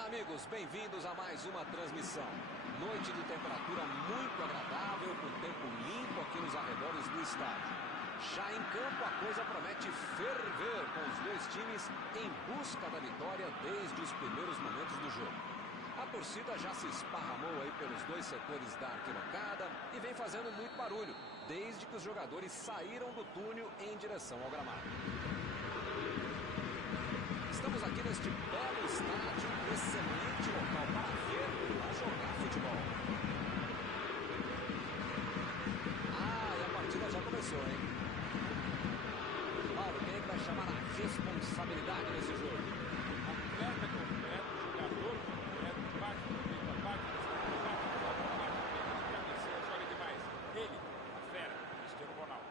Olá, amigos, bem-vindos a mais uma transmissão. Noite de temperatura muito agradável, com tempo limpo aqui nos arredores do estádio. Já em campo, a coisa promete ferver, com os dois times em busca da vitória desde os primeiros momentos do jogo. A torcida já se esparramou aí pelos dois setores da arquibancada e vem fazendo muito barulho, desde que os jogadores saíram do túnel em direção ao gramado. Estamos aqui neste belo estádio, excelente local para ver e para jogar futebol. E a partida já começou, hein? Paulo, quem é que vai chamar a responsabilidade nesse jogo? Atleta completo, jogador completo, bate no meio, bate no segundo, bate no lado, bate no meio, cabeceia, joga demais. Ele, a fera, Cristiano Ronaldo.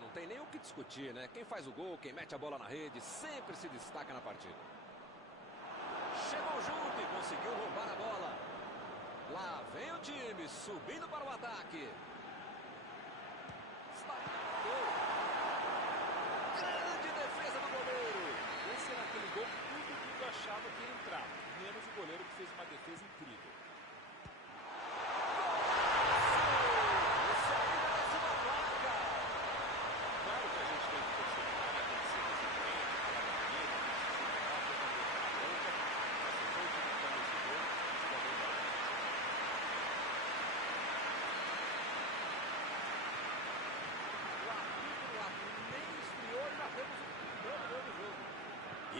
Não tem nem o que discutir, né? Quem faz o gol, quem mete a bola na rede, sempre se destaca na partida. Chegou junto e conseguiu roubar a bola. Lá vem o time, subindo para o ataque. Gol. Grande defesa do goleiro. Esse era aquele gol que todo mundo achava que ia entrar, menos o goleiro que fez uma defesa incrível.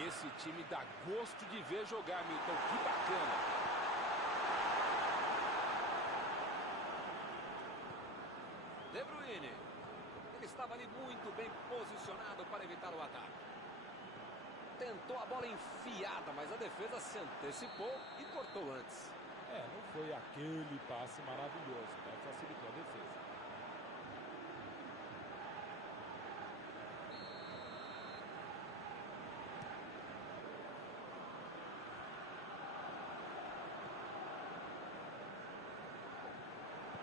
Esse time dá gosto de ver jogar, Milton. Que bacana. De Bruyne. Ele estava ali muito bem posicionado para evitar o ataque. Tentou a bola enfiada, mas a defesa se antecipou e cortou antes. Não foi aquele passe maravilhoso, né? Facilitou a defesa.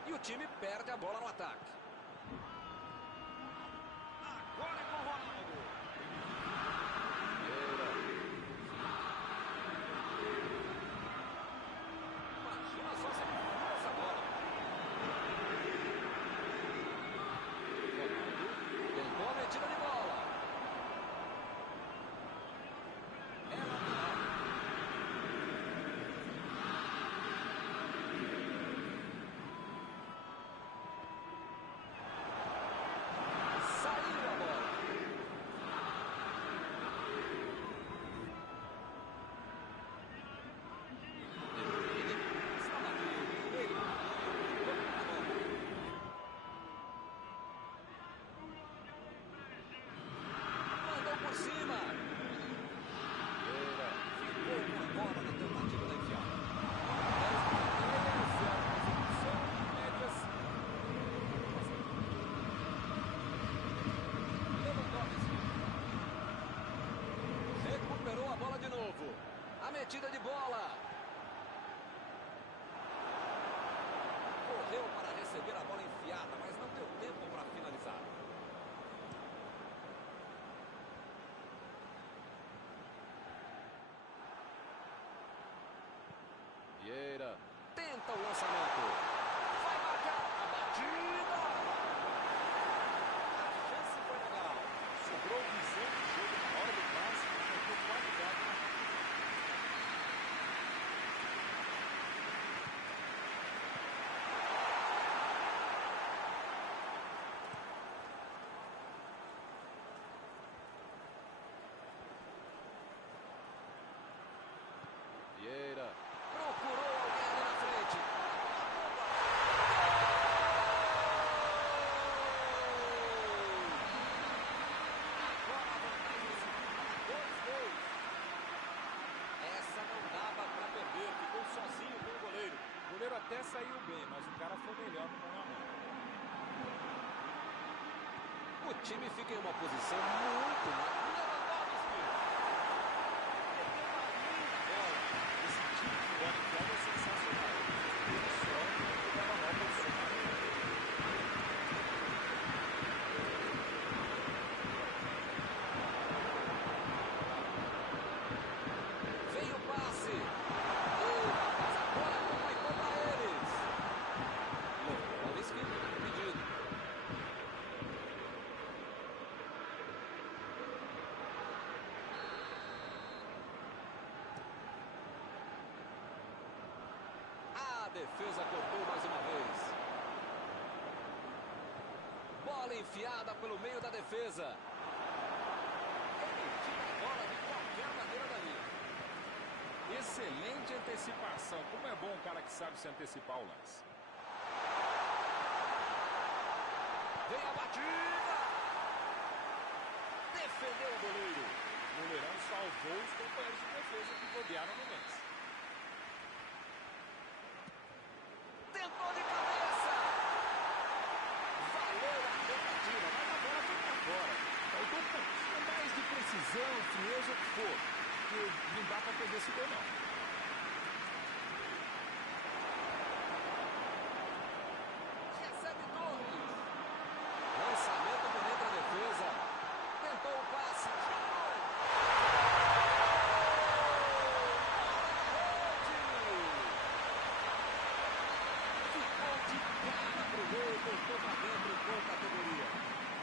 E o time perde a bola no ataque. Agora é com o Ronaldo. Imagina só se ele fura essa bola. Ronaldo tentou a metida de bola. Recuperou a bola de novo. A metida de bola. Correu para receber a bola enfiada, mas não deu tempo para finalizar. Vieira tenta o lançamento. Vai marcar a batida. A chance foi legal. Sobrou visão de jogo na hora do passe e faltou qualidade na rede. Vieira procurou alguém ali na frente. Agora a vantagem se para 2 gols. Essa não dava para perder, ficou sozinho com o goleiro. O goleiro até saiu bem, mas o cara foi melhor no mano a mano. O time fica em uma posição muito má. É sensacional. Ele só não dava mal para o Vem o passe. defesa cortou mais uma vez. Bola enfiada pelo meio da defesa. Ele tira a bola de qualquer maneira dali. Excelente antecipação. Como é bom um cara que sabe se antecipar o lance. Vem a batida. Defendeu o goleiro. O goleirão salvou os companheiros de defesa que bobearam no lance. Tentou de cabeça. Valeu a tentativa, mas a bola foi pra fora. Faltou um pouquinho mais de precisão, frieza, o que for. Porque não dá pra perder esse gol, não. Recebe Torres. Lançamento por dentro da defesa. Tentou o passe. Ficou de cara pro gol. Voltou pra dentro com categoria.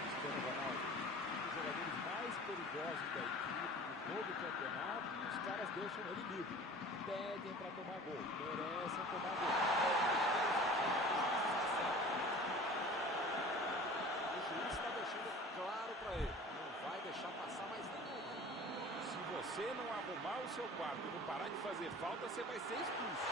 Cristiano Ronaldo, um dos jogadores mais perigosos da equipe, de todo o campeonato, e os caras deixam ele livre. Pedem para tomar gol, merecem tomar gol. O juiz está deixando claro para ele. Não vai deixar passar mais nenhuma. Se você não arrumar o seu quarto e não parar de fazer falta, você vai ser expulso.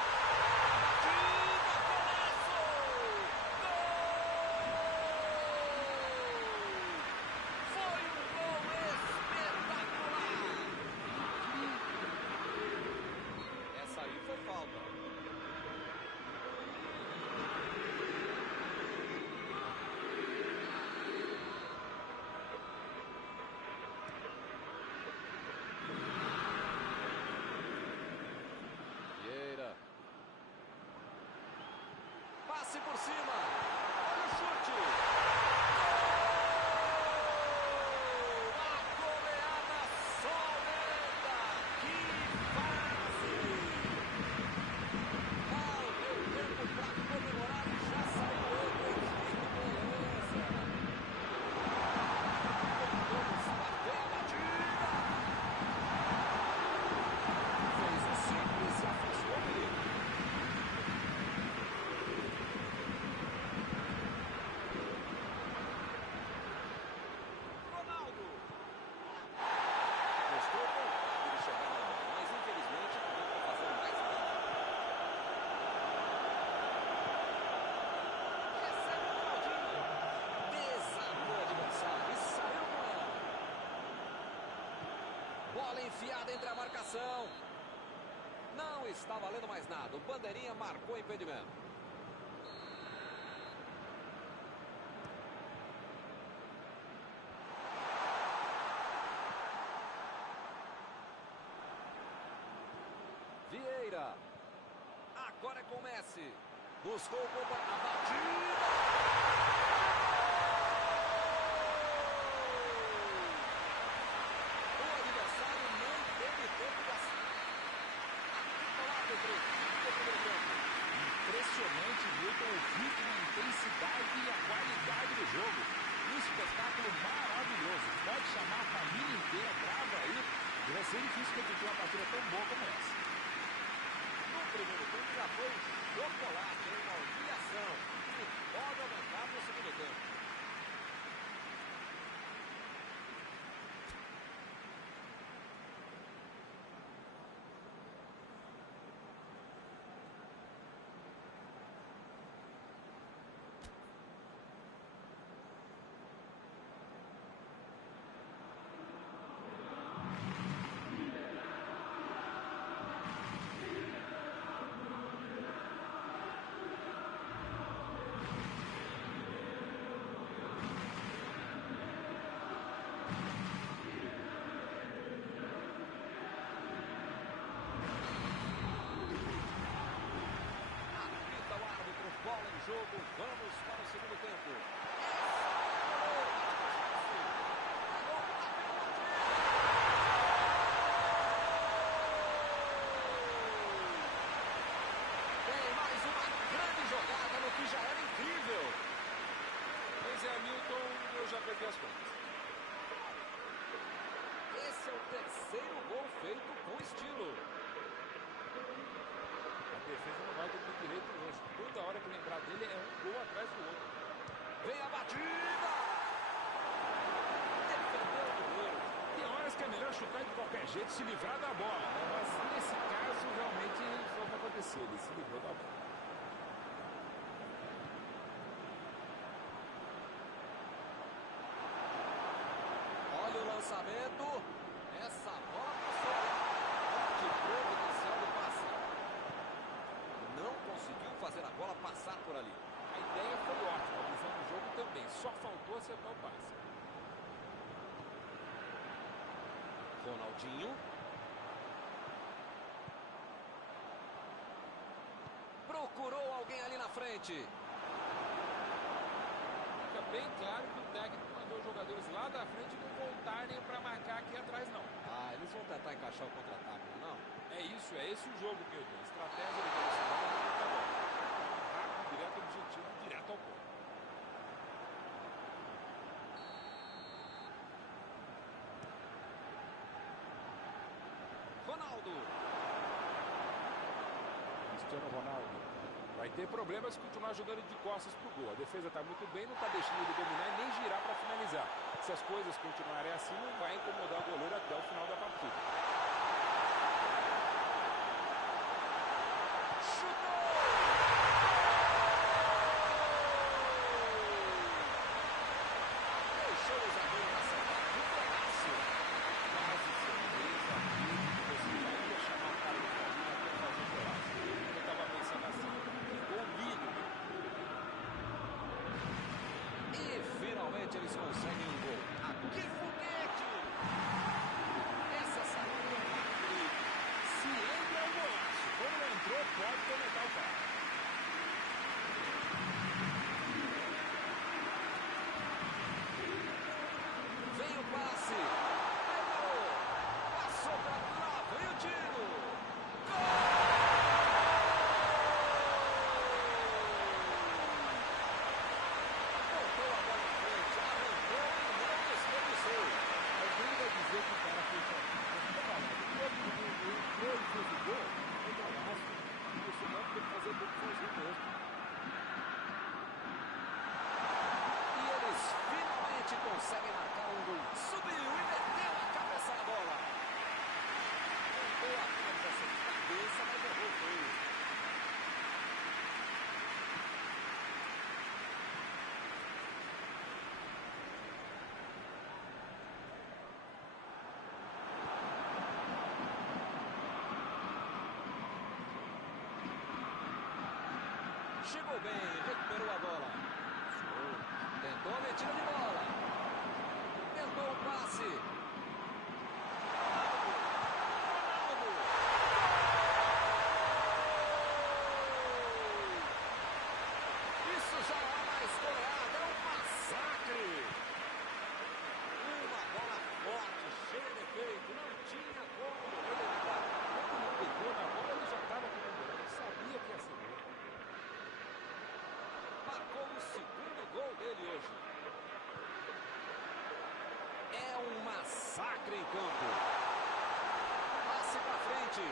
Passe por cima. Olha o chute. Gol! A goleada só aumenta. Que fase! Mal deu tempo para comemorar e já saiu outro. Que beleza! Vem a batida. Fez o simples e afastou o perigo. Bola enfiada entre a marcação. Não está valendo mais nada. O bandeirinha marcou impedimento. Vieira. Agora é com o Messi. Buscou o companheiro. A batida. Impressionante, Milton, o ritmo, a intensidade e a qualidade do jogo. Um espetáculo maravilhoso. Pode chamar a família inteira, grava aí. E vai ser difícil repetir uma partida tão boa como essa. No primeiro tempo já foi chocolate, uma humilhação. E pode aumentar no segundo tempo. Jogo, vamos para o segundo tempo. Tem mais uma grande jogada no que já era incrível. Pois é, Milton, eu já perdi as contas. Esse é o terceiro gol feito com estilo. A defesa não vai dormir direito hoje. Toda hora que lembrar dele é um gol atrás do outro. Vem a batida! Defendeu o goleiro. Tem horas que é melhor chutar de qualquer jeito, se livrar da bola, né? Mas nesse caso, realmente, foi o que aconteceu. Ele se livrou da bola. Olha o lançamento. Essa bola passou. Forte providencial do passe. Não conseguiu fazer a bola passar por ali. A ideia foi ótima, a visão do jogo também. Só faltou acertar o passe. Ronaldinho. Procurou alguém ali na frente. Fica bem claro que o técnico mandou os jogadores lá da frente não voltarem para marcar aqui atrás, não. Ah, eles vão tentar encaixar o contra-ataque, não? É isso, é esse o jogo, Milton. Estratégia de velocidade e contra-ataque. Rápido, direto, objetivo, direto ao ponto. Ronaldo. Cristiano Ronaldo. Vai ter problemas se continuar jogando de costas pro gol. A defesa está muito bem, não está deixando ele dominar e nem girar para finalizar. Se as coisas continuarem assim, não vai incomodar o goleiro até o final da partida. Chutou! Deixou o zagueiro na saída. Que golaço! Quase certeza que você ia chamar o cara de família até fazer o golaço. Eu estava pensando assim, que gol lindo. E finalmente eles conseguem um gol. Que foguete! Essa saída é incrível. Se entra, é um golaço. Como não entrou, pode conectar o cara. Vem o passe. Pegou. Passou para lá. Vem o tiro. Gol! Botou a bola na frente. Arrancou e não desperdiçou. Alguém vai dizer que o cara fez sozinho. Mas não vai lá. Todo mundo entrou e fez o gol. É golaço. Isso não tem que fazer tudo sozinho mesmo. E eles finalmente conseguem marcar um gol. Subiu e meteu a cabeça na bola. Tentou a finalização de cabeça, mas errou feio. Chegou bem, recuperou a bola. Tentou a metida de bola. Tentou o passe. Ronaldo. Isso já não é mais goleada, é um massacre. Uma bola forte, cheia de efeito. Não tinha como ele evitar. Quando ele pegou na bola, ele já estava comemorando. Ele sabia que ia ser gol. Marcou o segundo gol dele hoje. É um massacre em campo. Passe pra frente.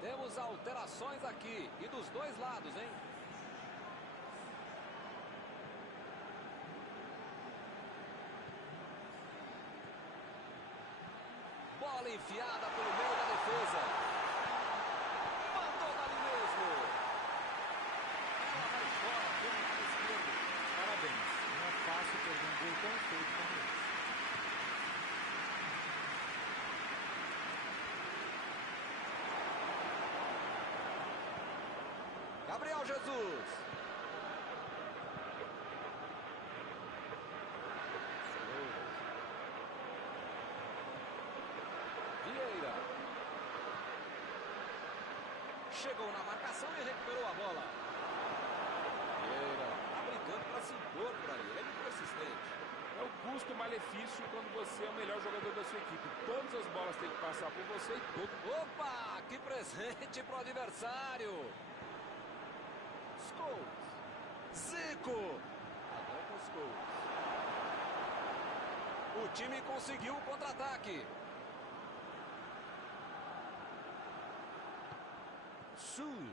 Temos alterações aqui. E dos dois lados, hein? Bola enfiada pelo meio da defesa. Mandou dali mesmo. Ela vai fora pelo lado esquerdo. Parabéns. Não é fácil perder um gol tão feito como esse. Gabriel Jesus. Chegou na marcação e recuperou a bola. Vieira tá brigando para se impor por ali. Ele é muito persistente. É o custo-malefício quando você é o melhor jogador da sua equipe. Todas as bolas têm que passar por você e todo. Opa, que presente pro adversário. Scholes. Zico. Agora com Scholes. O time conseguiu o contra-ataque. Sui.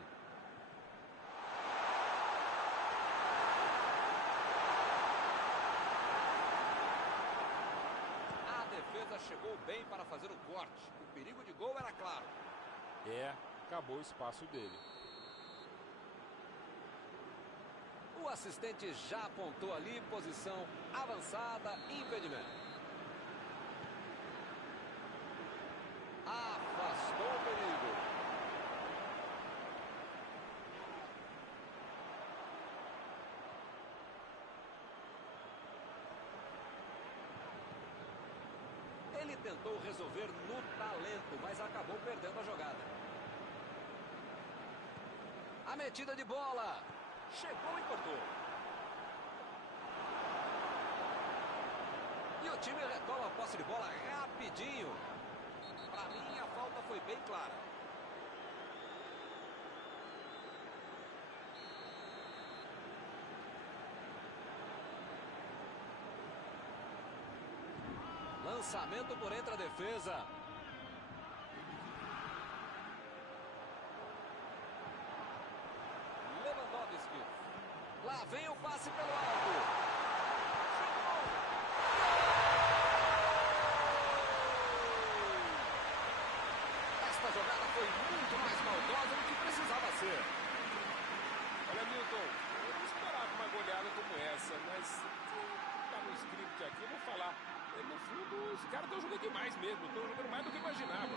A defesa chegou bem para fazer o corte. O perigo de gol era claro. Acabou o espaço dele. O assistente já apontou ali, posição avançada, impedimento. Afastou o perigo. Ele tentou resolver no talento, mas acabou perdendo a jogada. A metida de bola. Chegou e cortou. E o time retoma a posse de bola rapidinho. Para mim, a falta foi bem clara. Lançamento por entre a defesa. Lewandowski. Lá vem o passe pelo alto. Chutou. Esta jogada foi muito mais maldosa do que precisava ser. Olha, Milton, eu não esperava uma goleada como essa, mas tá no script aqui, eu vou falar. No fundo, os caras estão jogando demais mesmo, estão jogando mais do que imaginava.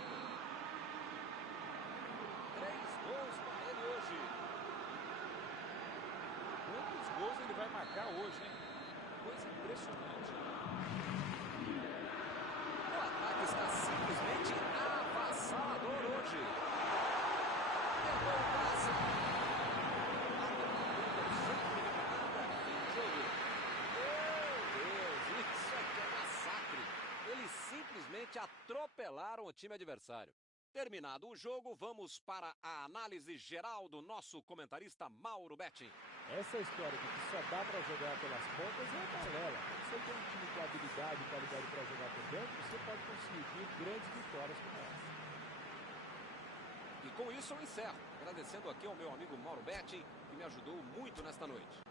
3 gols para ele hoje. Quantos gols ele vai marcar hoje, hein? Coisa impressionante. O ataque está simplesmente avassalador hoje. Tentou o passe. Meu Deus, isso aqui é massacre. Eles simplesmente atropelaram o time adversário. Terminado o jogo, vamos para a análise geral do nosso comentarista Mauro Betting. Essa história de que só dá para jogar pelas pontas é balela. Se você tem um time com habilidade e qualidade para jogar por dentro, você pode conseguir grandes vitórias como essa. E com isso eu encerro, agradecendo aqui ao meu amigo Mauro Betting, que me ajudou muito nesta noite.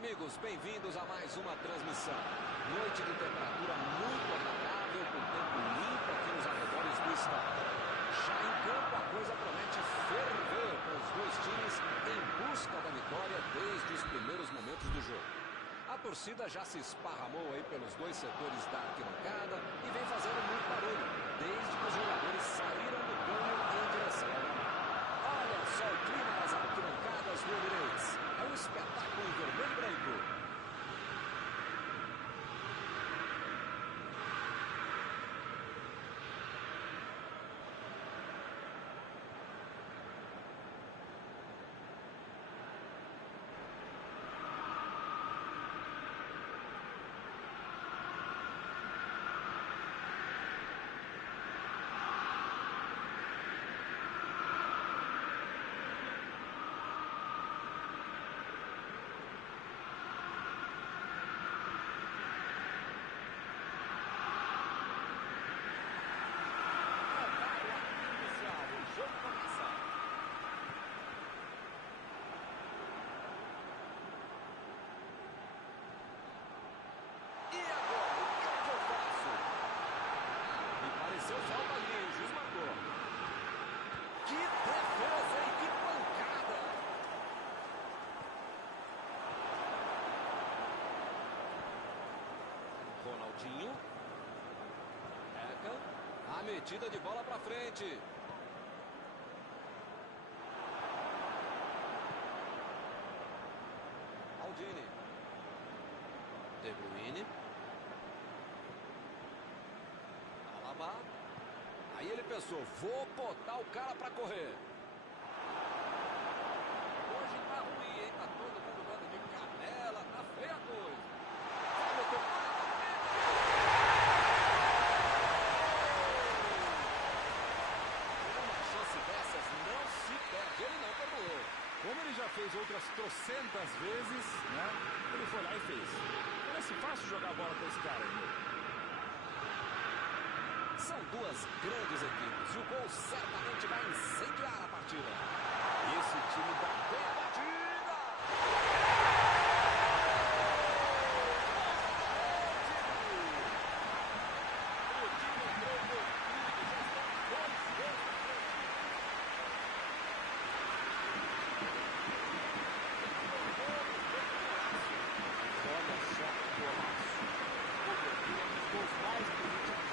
amigos, bem-vindos a mais uma transmissão. Noite de temperatura muito agradável, com tempo limpo aqui nos arredores do estádio. Já em campo a coisa promete ferver, com os dois times em busca da vitória desde os primeiros momentos do jogo. A torcida já se esparramou aí pelos dois setores da arquibancada e vem fazendo muito barulho, desde que os jogadores saíram do campo em direção ao gramado. Olha só o clima nas arquibancadas do Emirates. É um espetáculo em vermelho e branco. Falta ali, o juiz marcou. Que defesa e que pancada! Ronaldinho. Beckham. A metida de bola pra frente. Maldini. De Bruyne. Alaba. Aí ele pensou, vou botar o cara pra correr. Hoje tá ruim, hein? Tá todo mundo dando de canela, tá feia a coisa. Vai meter uma chance dessas não se perde, ele não perdoou. Como ele já fez outras trocentas vezes, né? Ele foi lá e fez. Parece fácil jogar a bola com esse cara aí. São duas grandes equipes e o gol certamente vai incendiar a partida. Esse time dá bem a batida. O time entrou no time que já está 2 gols na frente. Olha só que golaço. O Brasil é um dos gols mais bonitos do jogo.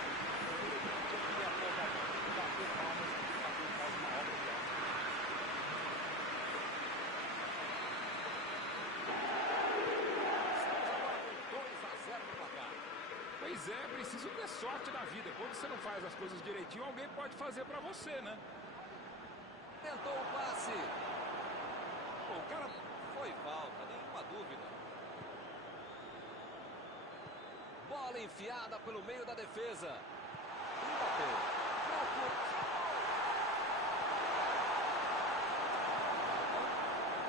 Pois é, preciso ter sorte na vida. Quando você não faz as coisas direitinho, alguém pode fazer pra você, né? Tentou o passe. Pô, o cara... Foi falta, nenhuma dúvida. Bola enfiada pelo meio da defesa. Mbappé.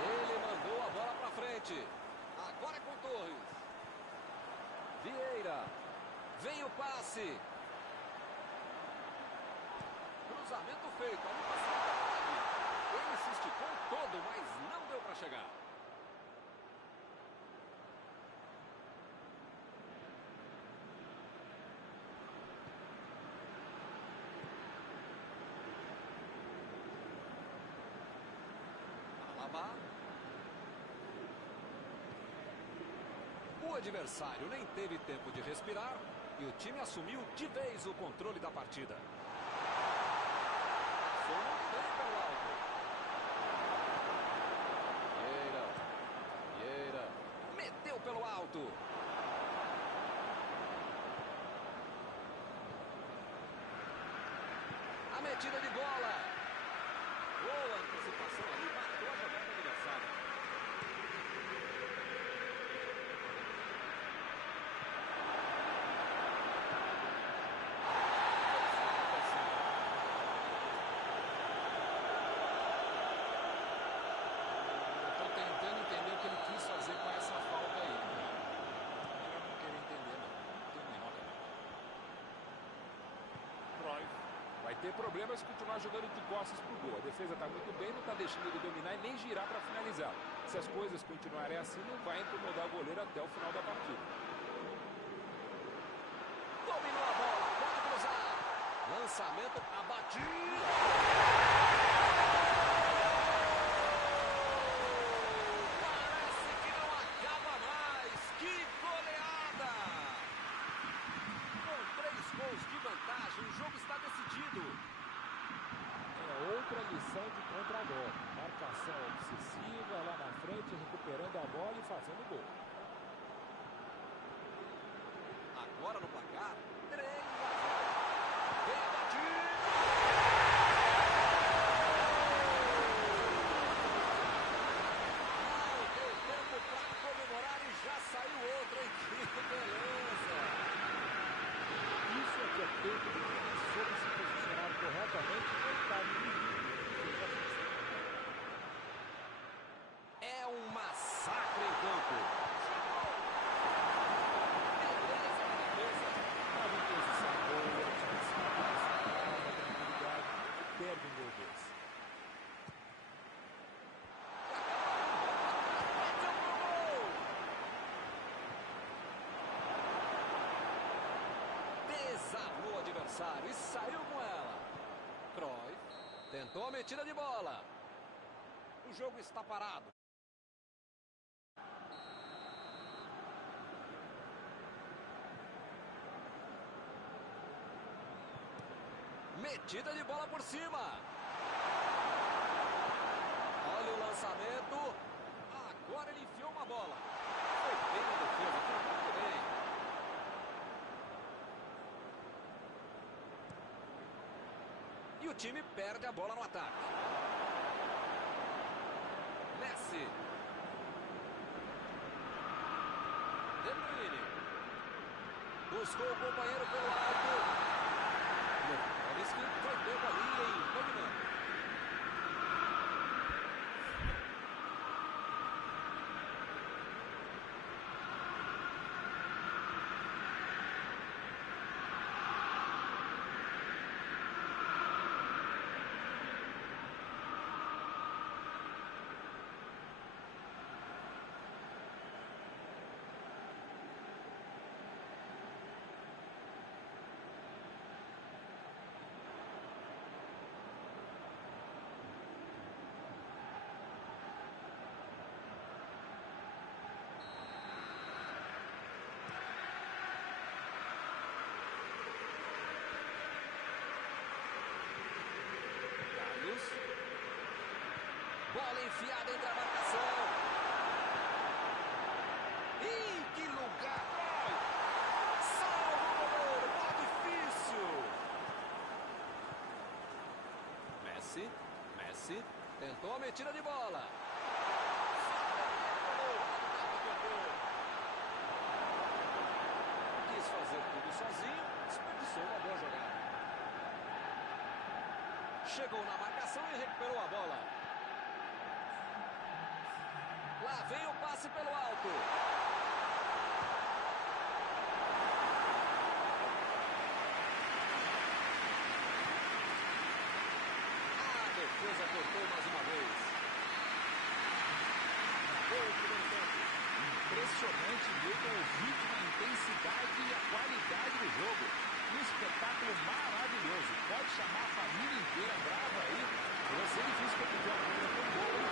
Ele mandou a bola pra frente. Agora é com Torres. Vieira. Vem o passe. Cruzamento feito. Ali facilidade. Ele se esticou todo, mas não deu para chegar. Alaba. O adversário nem teve tempo de respirar e o time assumiu de vez o controle da partida. Passou muito bem pelo alto. Vieira. Meteu pelo alto. A metida de bola. Boa antecipação ali, matou a jogada do adversário. ter problema se continuar jogando de costas pro gol. A defesa está muito bem, não está deixando ele dominar e nem girar para finalizar. Se as coisas continuarem assim, não vai incomodar o goleiro até o final da partida. Dominou a bola, pode cruzar. Lançamento, abatido. Parece que não acaba mais. Que goleada! Com 3 gols de vantagem, o jogo está decidido. É outra lição de contra-golpe. Marcação obsessiva lá na frente, recuperando a bola e fazendo gol. Agora no placar, 3-0. Vem a batida! Não deu tempo para comemorar e já saiu outra, hein? Que beleza! Isso é que é tempo de bola. Soube se posicionar corretamente e não está É um massacre em campo. Beleza na defesa. Estava em posição boa, tinha espaço, calma, tranquilidade, perde um gol desse. Bateu pro gol. Desarmou o adversário e saiu com ela. Cruyff tentou a metida de bola. O jogo está parado. Metida de bola por cima. Olha o lançamento. Agora ele enfiou uma bola. Foi bem na defesa, foi muito bem. E o time perde a bola no ataque. Messi. De Bruyne. Buscou o companheiro pelo alto. Lewandowski foi pego ali em movimento. Bola enfiada entre a marcação. Ih, que lugar! Salva o goleiro, bola difícil. Messi tentou a metida de bola. Quis fazer tudo sozinho, desperdiçou uma boa jogada. Chegou na marcação e recuperou a bola. Lá vem o passe pelo alto. A defesa cortou mais uma vez. Gol do primeiro tempo. Impressionante, Milton, o ritmo, a intensidade e a qualidade do jogo. Um espetáculo maravilhoso. Pode chamar a família inteira brava aí. Vai ser difícil competir uma coisa tão boa, hein?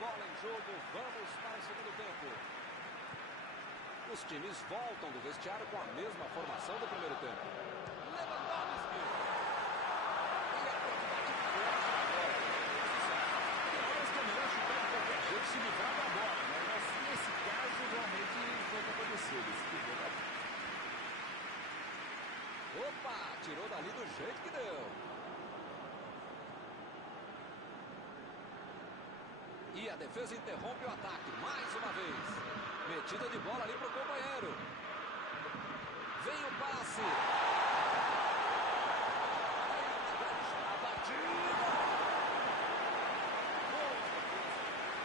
Bola em jogo, vamos para o segundo tempo. Os times voltam do vestiário com a mesma formação do primeiro tempo. Lewandowski. E a quantidade forte da bola. Parece que é melhor chutar de qualquer jeito se livrar da bola, né? Mas nesse caso, realmente, foi o que aconteceu. Opa, tirou dali do jeito que deu. E a defesa interrompe o ataque mais uma vez. Metida de bola ali para o companheiro. Vem o passe. A batida.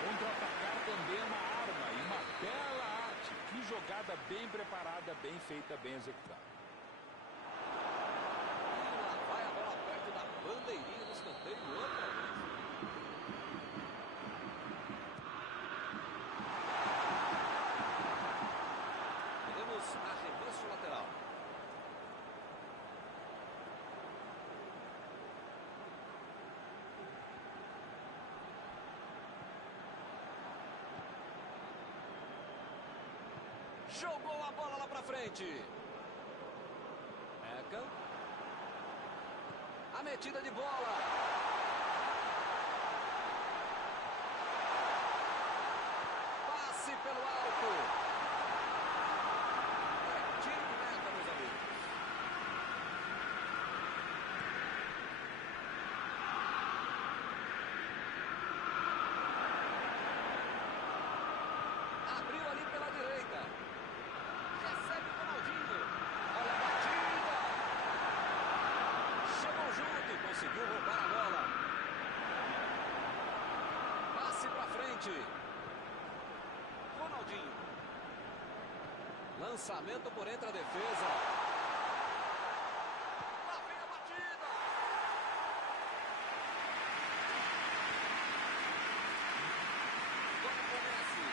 Contra-atacar também é uma arma e uma bela arte. Que jogada bem preparada, bem feita, bem executada. E lá vai a bola perto da bandeirinha do escanteio outra vez. Arremesso lateral. Jogou a bola lá pra frente. Eca. A metida de bola. Passe pelo alto. Abriu ali pela direita. Recebe o Ronaldinho. Olha a batida. Chegou junto e conseguiu roubar a bola. Passe pra frente. Ronaldinho. Lançamento por entre a defesa. Lá vem a batida. Agora comece.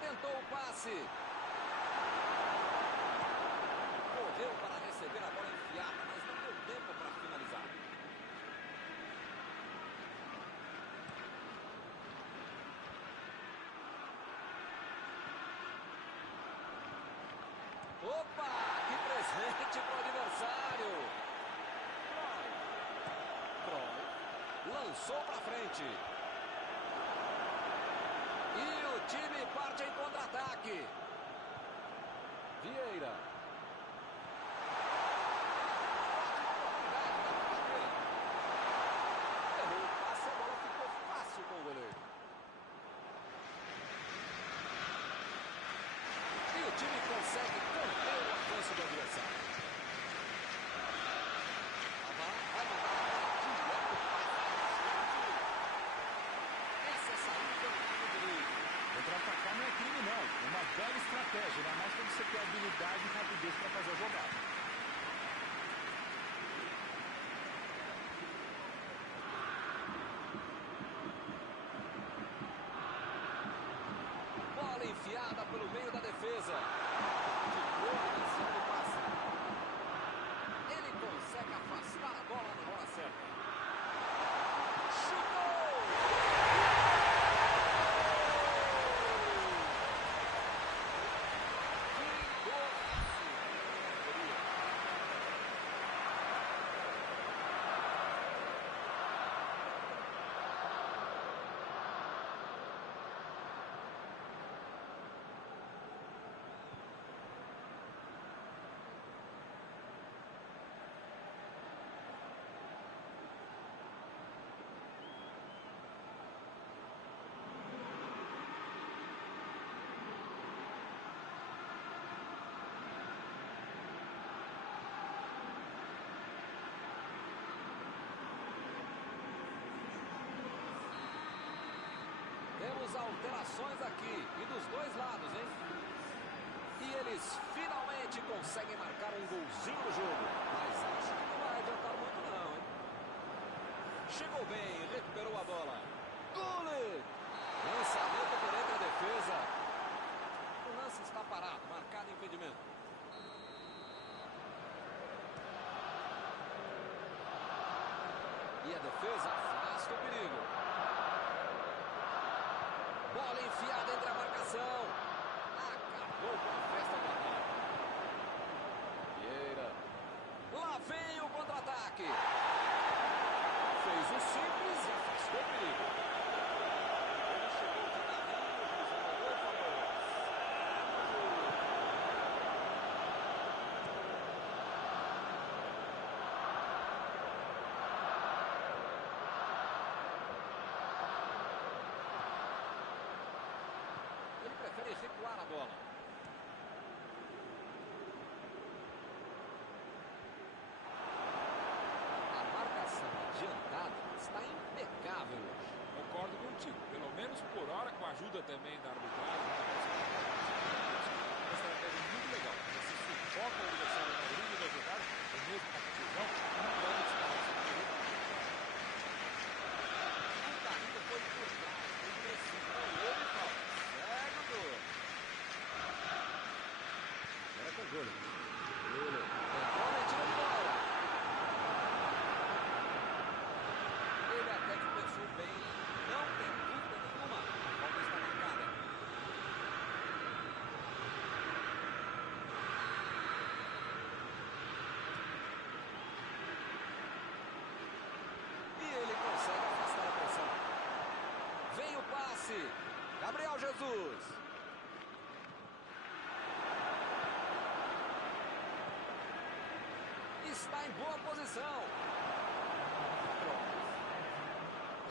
Tentou o passe. Correu para receber a bola enfiada, mas não deu tempo para finalizar. Opa, que presente para o adversário. Lançou para frente. E o time parte em contra-ataque. Vieira. Errou o passe, a bola ficou fácil com o goleiro. E o time consegue conter o avanço do adversário. Vai mandar a bola direto para essa saída do direito. Contra-atacar não é crime, não. É uma bela estratégia, ainda mais quando você tem habilidade e rapidez para fazer a jogada. Bola enfiada pelo meio da defesa. Ficou iniciando o passe. Ele consegue afastar a bola na hora certa. Chutou! Que golaço! Temos alterações aqui, e dos dois lados, hein? E eles finalmente conseguem marcar um golzinho no jogo. Mas acho que não vai adiantar muito não, hein? Chegou bem, recuperou a bola. Gole! Lançamento por entre a defesa. O lance está parado, marcado impedimento. defesa afasta o perigo. Bola enfiada entre a marcação. Acabou com a festa do ataque. Vieira. Lá vem o contra-ataque. Fez o simples e afastou o perigo. Ele chegou de carrinho, o jogador falou. Ele prefere recuar a bola. A marcação adiantada está impecável hoje. Concordo contigo. Pelo menos por hora, com a ajuda também da arbitragem. Uma estratégia muito legal. Você sufoca o adversário na origem da jogada, ou mesmo na confusão, e não pode disparar essa corrida. O carrinho foi por trás, foi preciso. Ele fala. Segue o gol. Agora com o gol. Ele tentou a metida de bola. Ele até que pensou bem. Não tem dúvida nenhuma. A falta está marcada. E ele consegue afastar a pressão. Vem o passe. Gabriel Jesus. Está em boa posição.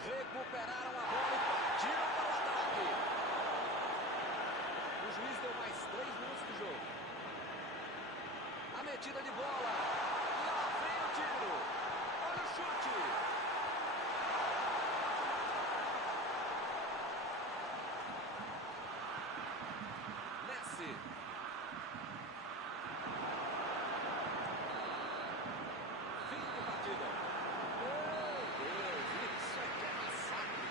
Recuperaram a bola e partiram para o ataque. O juiz deu mais 3 minutos de jogo. A metida de bola. Lá vem o tiro. Olha o chute. Messi. Fim de partida. Meu Deus, isso aqui é massacre.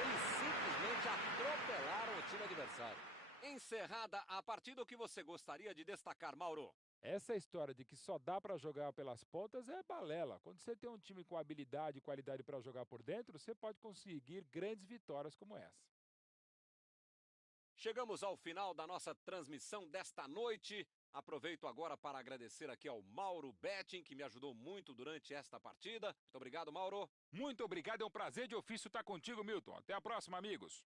Eles simplesmente atropelaram o time adversário. Encerrada a partida, o que você gostaria de destacar, Mauro? Essa história de que só dá para jogar pelas pontas é balela. Quando você tem um time com habilidade e qualidade para jogar por dentro, você pode conseguir grandes vitórias como essa. Chegamos ao final da nossa transmissão desta noite. Aproveito agora para agradecer aqui ao Mauro Betting, que me ajudou muito durante esta partida. Muito obrigado, Mauro. Muito obrigado, é um prazer de ofício estar contigo, Milton. Até a próxima, amigos.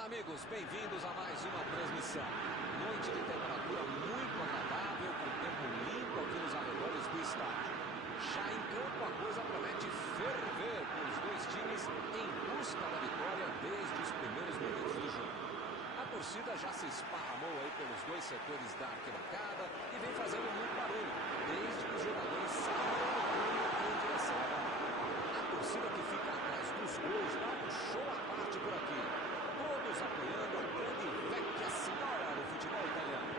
Olá, amigos, bem-vindos a mais uma transmissão. Noite de temperatura muito agradável, com tempo limpo aqui nos arredores do estádio. Já em campo, a coisa promete ferver, com os dois times em busca da vitória desde os primeiros minutos do jogo. A torcida já se esparramou aí pelos dois setores da arquibancada e vem fazendo muito barulho, desde que os jogadores saíram do campo em direção à bola. A torcida que fica atrás dos gols dá um show à parte por aqui. Todos apoiando a grande vecchia senhora do futebol italiano.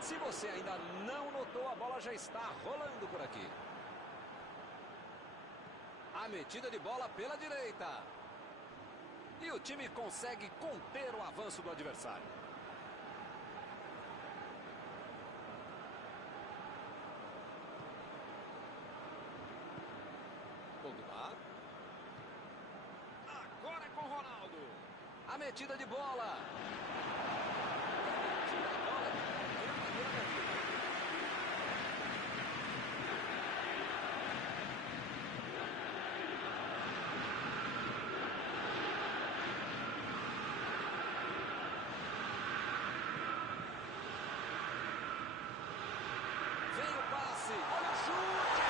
Se você ainda não notou, a bola já está rolando por aqui. A metida de bola pela direita. E o time consegue conter o avanço do adversário. Pogba. Agora é com o Ronaldo. A metida de bola. Tira a bola de qualquer maneira da vida. Vem o passe. Olha o chute.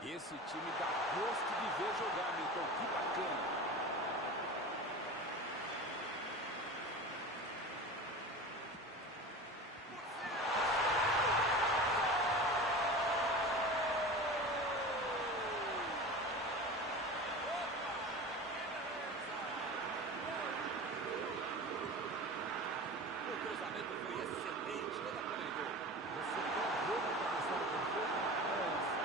Esse time dá gosto de ver jogar, Milton. Que bacana. O cruzamento foi excelente, ele aproveitou. Você quer ver uma cabeçada perfeita? É essa.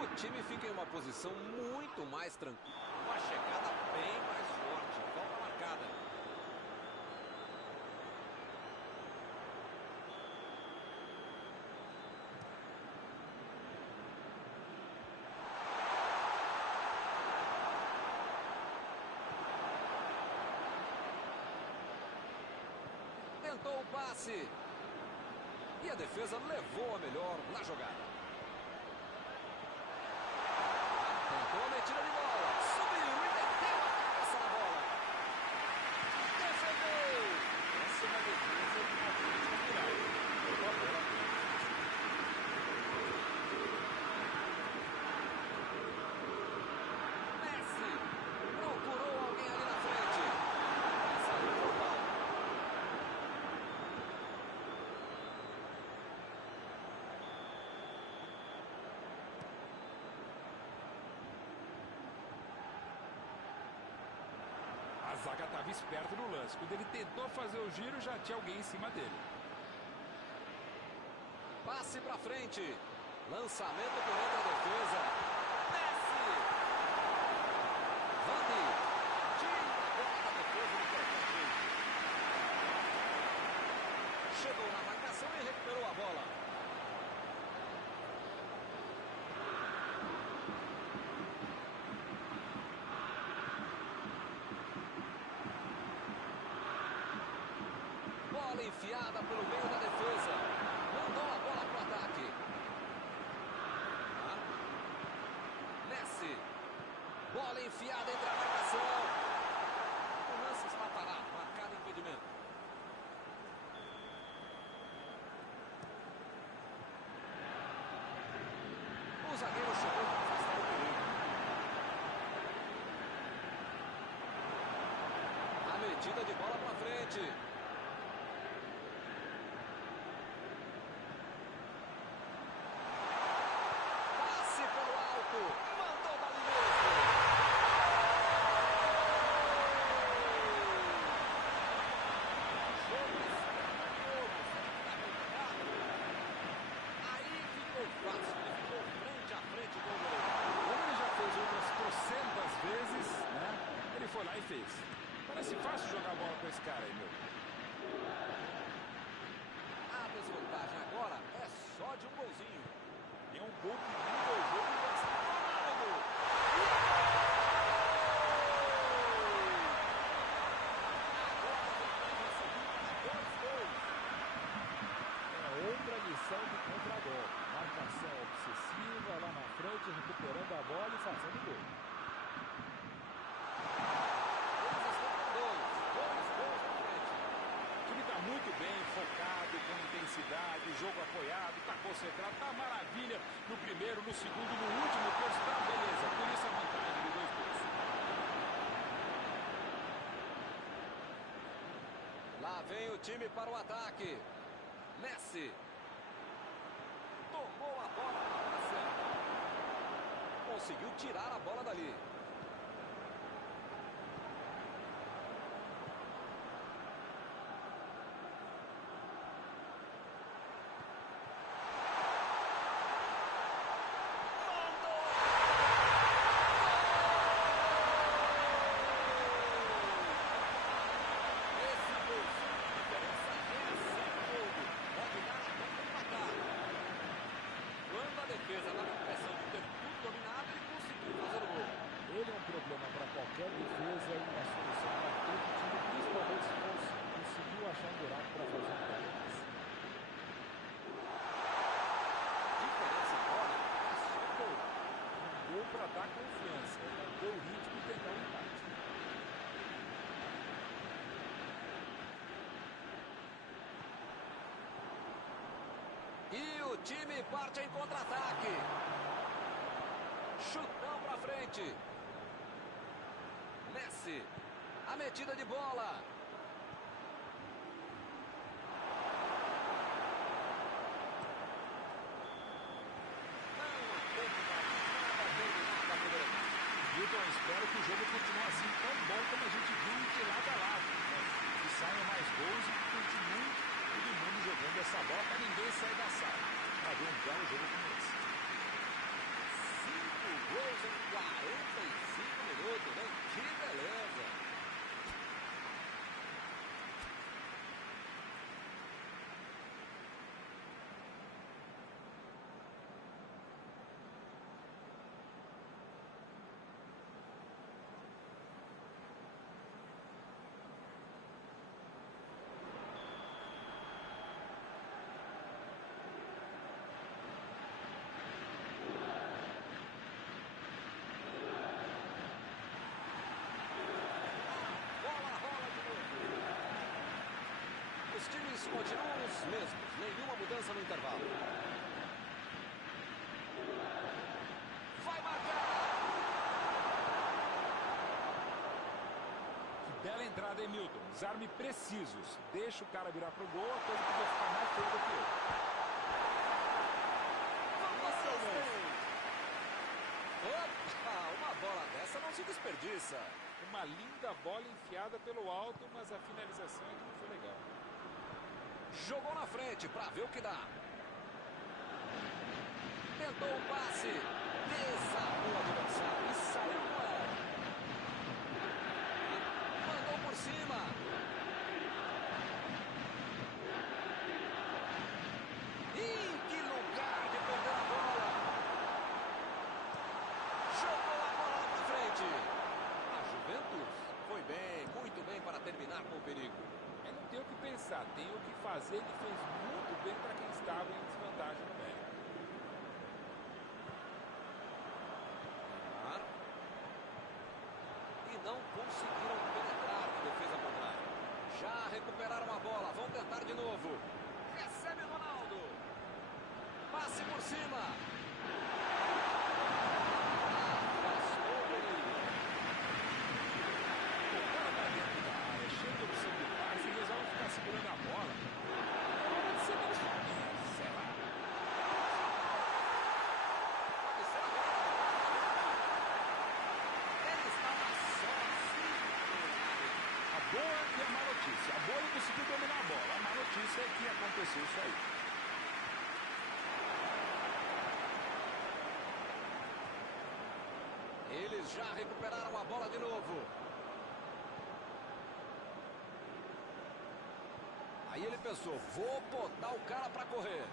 O time fica em uma posição muito mais tranquila. Uma chegada bem mais forte. Falta marcada. Tentou o passe. E a defesa levou a melhor na jogada. Tentou a metida de bola. Subiu e meteu a cabeça na bola. Defendeu. Essa é uma defesa de uma política viral. Boa bola. Messi procurou alguém ali na frente. Saiu por falta. A zaga estava esperto no lance. Quando ele tentou fazer o giro, já tinha alguém em cima dele. Passe pra frente. Lançamento por entre a defesa. Messi. Vandi. Tira a bola da defesa do projeto. Chegou na marcação e recuperou a bola. Bola enfiada pelo meio da defesa. Mandou a bola pro ataque. Messi. Bola enfiada entre a marcação. O lance está parado. Marcado impedimento. O zagueiro chegou para afastar o perigo. A metida de bola para frente. Mandou dali mesmo. Jogo escandaloso. Aí ficou fácil. Ele ficou frente a frente com o goleiro. Como ele já fez outras trocentas vezes, fez. Parece fácil jogar a bola com esse cara aí, meu. A desvantagem agora é só de um golzinho. Tem um gol que muda o jogo e vai ser Ronaldo. Outra lição de contragol. Marcação obsessiva lá na frente, recuperando a bola e fazendo gol. Eles estão com dois gols na frente. O time está muito bem, focado, com intensidade, jogo apoiado, está concentrado, está maravilha no primeiro, no segundo, no último terço, tá beleza. Por isso a vantagem de 2 gols. Lá vem o time para o ataque. Messi. Tomou a bola na hora certa. Conseguiu tirar a bola dali. Qualquer defesa e uma solução para todo o time, principalmente se conseguiu achar um buraco para fazer um gol. Diferença agora é só gol. Um gol para dar confiança, manter o ritmo e tentar um empate. E o time parte em contra-ataque. Chutão para frente. Messi, a metida de bola. Não teve nada terminado a primeira etapa. Milton, espero que o jogo continue assim tão bom como a gente viu de lado a lado. Né? Que saiam mais gols e que continue todo mundo jogando essa bola para ninguém sair da sala. Para ver um belo jogo como esse. 5 gols em 45 minutos, né? Que beleza! Os times continuam os mesmos, nenhuma mudança no intervalo. Vai marcar! Que bela entrada, hein, Milton? Desarme precisos. Deixa o cara virar pro gol, a coisa podia ficar mais feia do que eu. Opa, uma bola dessa não se desperdiça. Uma linda bola enfiada pelo alto, mas a finalização aqui não foi legal. Jogou na frente para ver o que dá. Tentou o passe. Desarmou o adversário e saiu com ela. Mandou por cima. Ih, que lugar de perder a bola. Jogou a bola lá para frente. A Juventus foi bem, muito bem para terminar com o perigo. Eu não tenho o que pensar, tem o que fazer. Ele fez muito bem para quem estava em desvantagem no meio. E não conseguiram penetrar na defesa contrária. Já recuperaram a bola, vão tentar de novo. Recebe Ronaldo. Passe por cima. Afastou o perigo. O cara tá dentro da área, cheio de opção de passe, e resolve ficar segurando a bola. Pode ser meio somente, sei lá. Pode ser agora. Ele estava sozinho no área. A boa e a má notícia. A boa ele conseguiu dominar a bola. A má notícia é que aconteceu isso aí. Eles já recuperaram a bola de novo. Aí ele pensou, vou botar o cara para correr.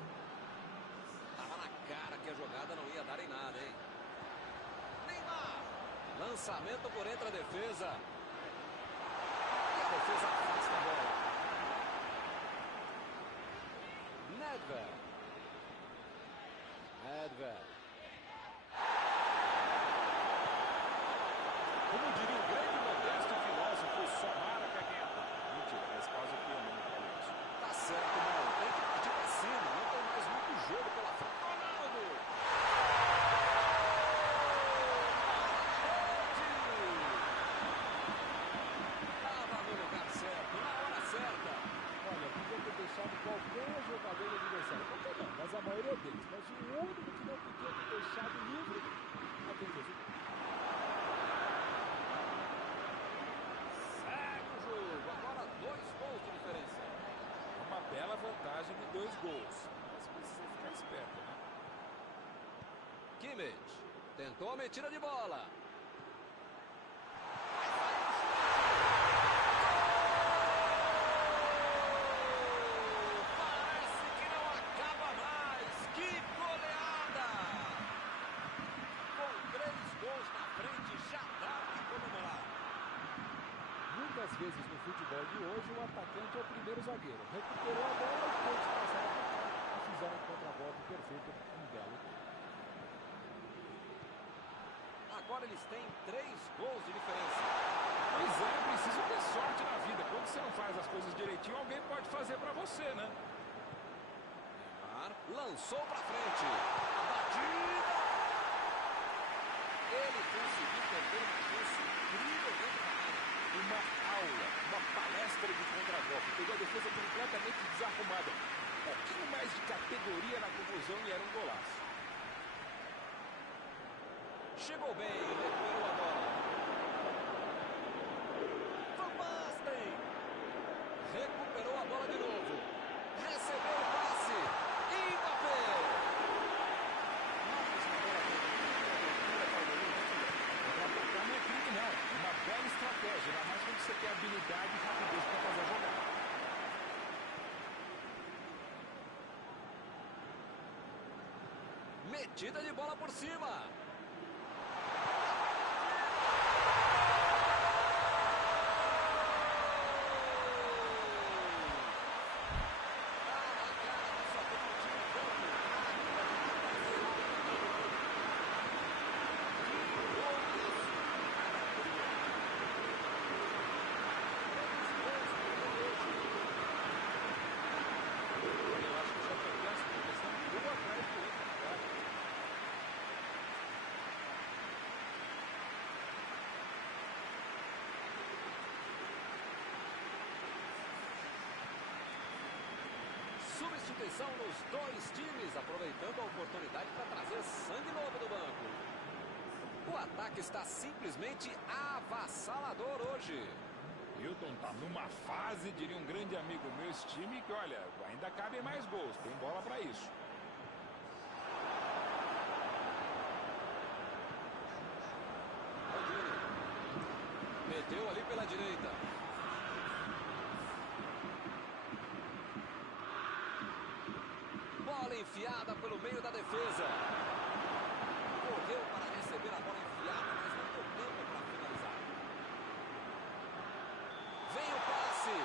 Tava na cara que a jogada não ia dar em nada, hein? Neymar. Lançamento por entre a defesa. E a defesa afasta a bola. Nedved. Como diria o grande modesto filósofo, só marca quem ataca. Mentira, nesse caso aqui eu não falo isso. Tá certo, mano. Tem que partir pra cima. Não tem mais muito jogo pela frente. Ronaldo! Tava no lugar certo, na hora certa. Olha, podia ter deixado qualquer jogador do adversário. Qualquer não, mas a maioria deles. Mas o único que não podia ter deixado livre, aquele Jesus. Segue o jogo. Agora 2 gols de diferença. Uma bela vantagem de 2 gols. Mas precisa ficar esperto, né? Kimmich. Tentou a metida de bola. Parece que não acaba mais. Que goleada! Com 3 gols na frente, já dá o que comemorar. Muitas vezes no futebol de hoje, o atacante é o primeiro zagueiro. Recuperou a bola e todos passaram a atacar e fizeram um contragolpe perfeito, um belo gol. Agora eles têm 3 gols de diferença. Pois é, preciso ter sorte na vida. Quando você não faz as coisas direitinho, alguém pode fazer pra você, né? Neymar lançou pra frente. A batida! Ele conseguiu perder uma chance incrível dentro da área. Uma aula, uma palestra de contragolpe. Pegou a defesa completamente desarrumada. Um pouquinho mais de categoria na conclusão e era um golaço. Chegou bem, recuperou a bola. Van Basten. Recuperou a bola de novo. Recebeu o passe. Mbappé. Contra-atacar não é crime, não. É uma bela estratégia, ainda mais quando você tem habilidade e rapidez para fazer a jogada. Metida de bola por cima. Eu acho que já peguei as coisas, né? Um atrás do outro, claro. Substituição nos 2 times, aproveitando a oportunidade para trazer sangue novo do banco. O ataque está simplesmente avassalador hoje. Hilton tá numa fase, diria um grande amigo meu, esse time que, olha, ainda cabem mais gols, tem bola pra isso. Maldini. Meteu ali pela direita. Bola enfiada pelo meio da defesa. Correu para receber a bola enfiada, mas não deu tempo para finalizar. Vem o passe.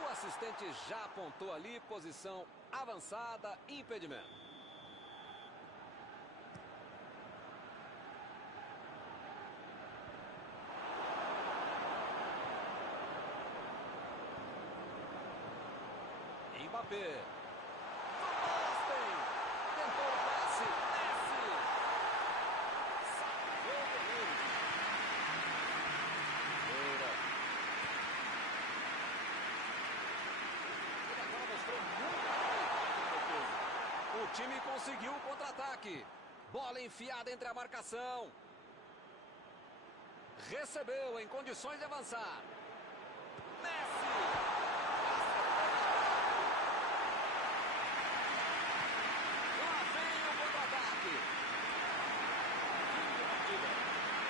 O assistente já apontou ali, posição avançada, impedimento. Mbappé. Van Basten. Tentou o passe. Messi. Salvou o goleiro. Moura. Ele agora mostrou muita qualidade no defesa. O time conseguiu o contra-ataque. Bola enfiada entre a marcação. Recebeu em condições de avançar. Messi. Lá vem o contra-ataque. Fim de partida.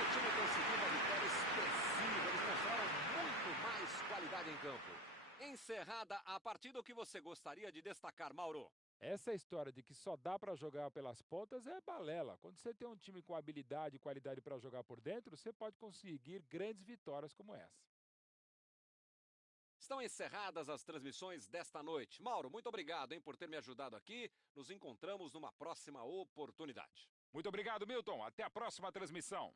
O time conseguiu uma vitória expressiva. Eles mostraram muito mais qualidade em campo. Encerrada a partida, o que você gostaria de destacar, Mauro? Essa história de que só dá para jogar pelas pontas é balela. Quando você tem um time com habilidade e qualidade para jogar por dentro, você pode conseguir grandes vitórias como essa. Estão encerradas as transmissões desta noite. Mauro, muito obrigado, hein, por ter me ajudado aqui. Nos encontramos numa próxima oportunidade. Muito obrigado, Milton. Até a próxima transmissão.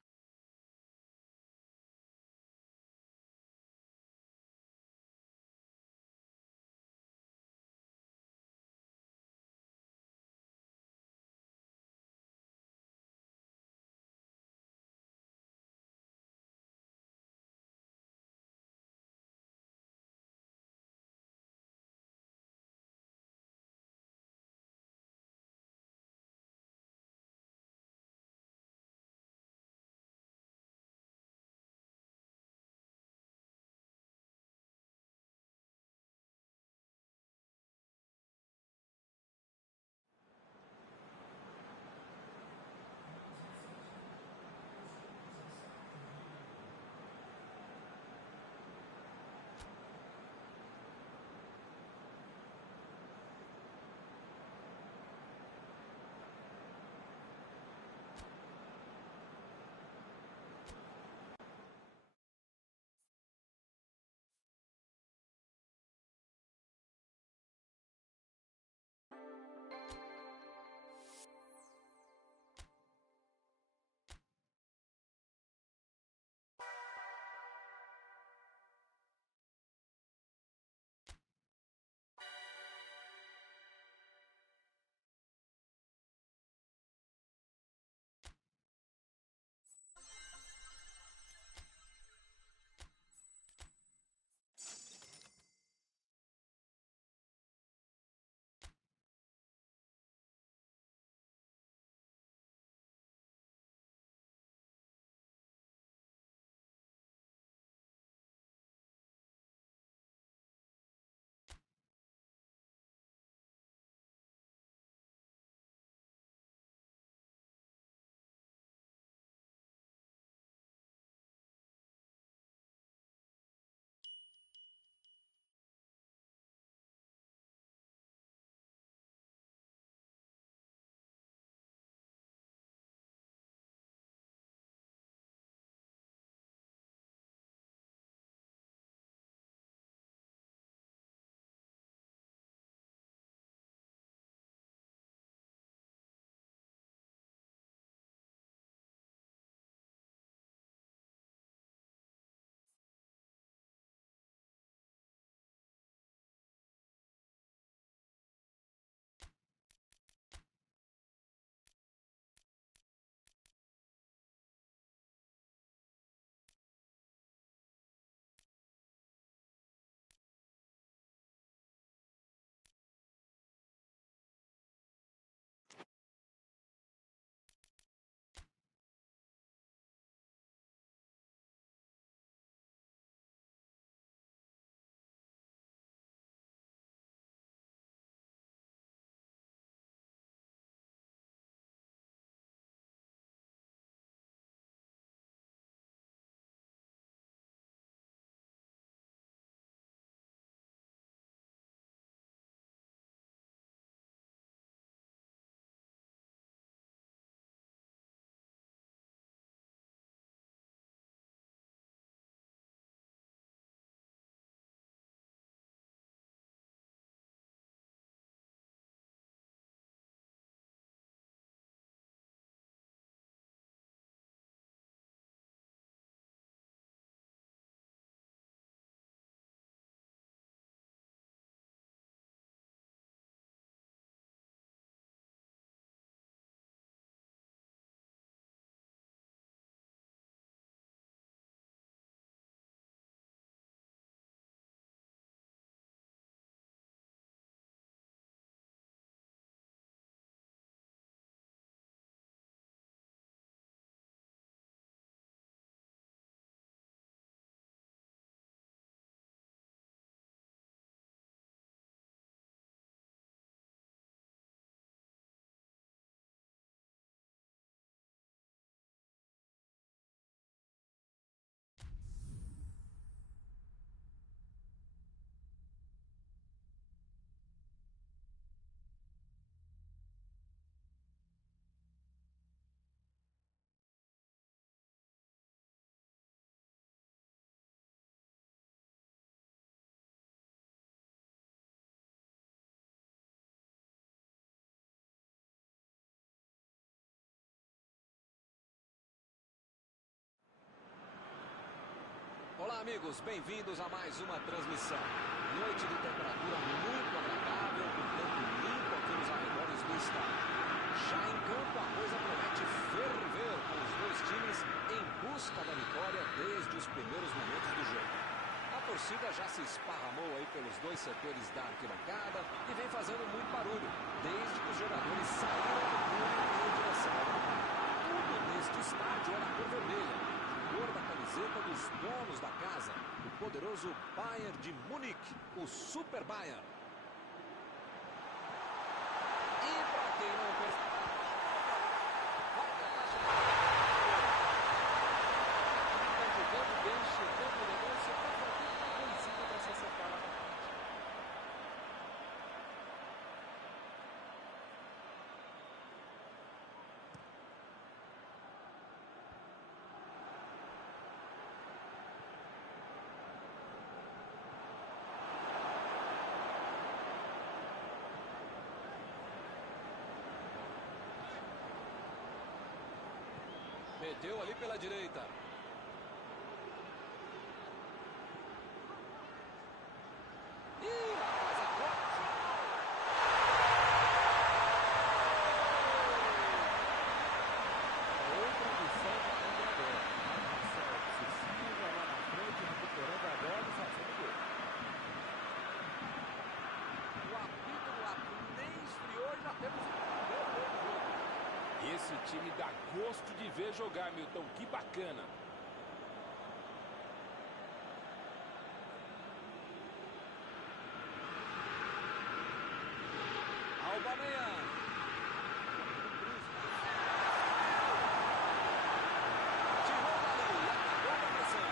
Olá, amigos, bem-vindos a mais uma transmissão. Noite de temperatura muito agradável, com tempo limpo aqui nos arredores do estádio. Já em campo, a coisa promete ferver, com os dois times em busca da vitória desde os primeiros momentos do jogo. A torcida já se esparramou aí pelos dois setores da arquibancada e vem fazendo muito barulho, desde que os jogadores saíram do clube em direção ao gramado. Tudo neste estádio é na cor vermelha, cor da camiseta dos donos da casa, o poderoso Bayern de Munique, o Super Bayern. E para quem não percebeu, vai tentar chegar. Está jogando bem, chegando legal, você está fazendo uma coisinha para se acertar lá na frente. Meteu ali pela direita. Ih, rapaz, agora Outra missão de André agora. Marcação obsessiva lá na frente, recuperando a bola e fazendo gol. o apito do árbitro nem esfriou e já temos o primeiro gol do jogo. Esse time dá gosto de ver jogar, Milton. Que bacana. Aubameyang. Tirou dali e acabou com a pressão.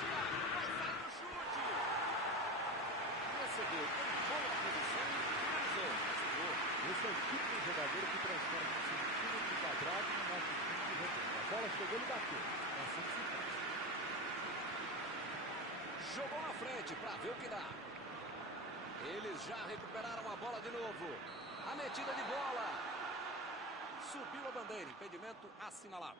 Thiago vai sair no chute. Recebeu em boa posição e finalizou. Esse é o tipo de jogador que transforma um centímetro quadrado no nosso time de retorno. A bola chegou, ele bateu. É assim que se faz. Jogou na frente para ver o que dá. Eles já recuperaram a bola de novo. A metida de bola. Subiu a bandeira. Impedimento assinalado.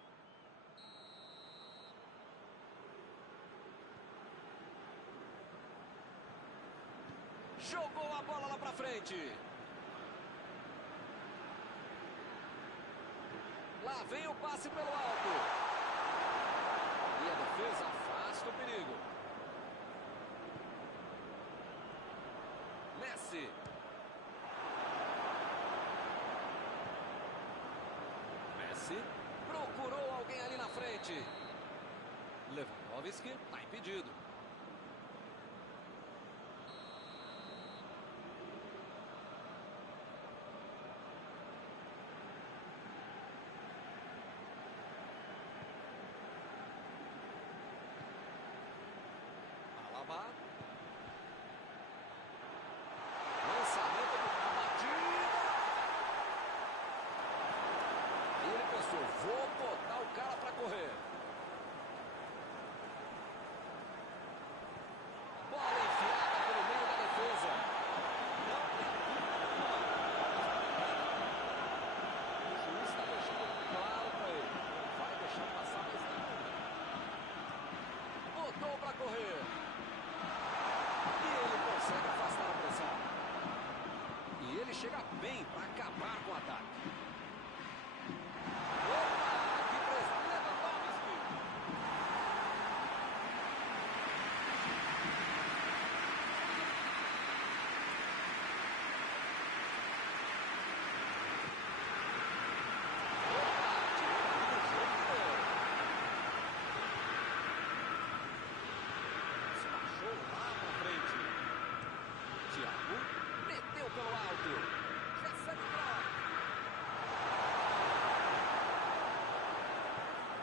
Jogou a bola lá para frente. Lá vem o passe pelo alto. E a defesa afasta o perigo. Messi. Messi procurou alguém ali na frente. Lewandowski está impedido. Alaba. Lançamento a batida. Aí ele pensou, vou botar o cara para correr. Bola enfiada pelo meio da defesa. Não tem dúvida nenhuma. O juiz está deixando claro para ele. Não vai deixar passar mais nada. Botou para correr. E ele consegue afastar a pressão. E ele chega bem para acabar com o ataque. Opa! Que pressão! Lewandowski! Opa! Tirou do jogo. Despachou lá pra frente. Thiago meteu pelo alto. Recebe o bloco.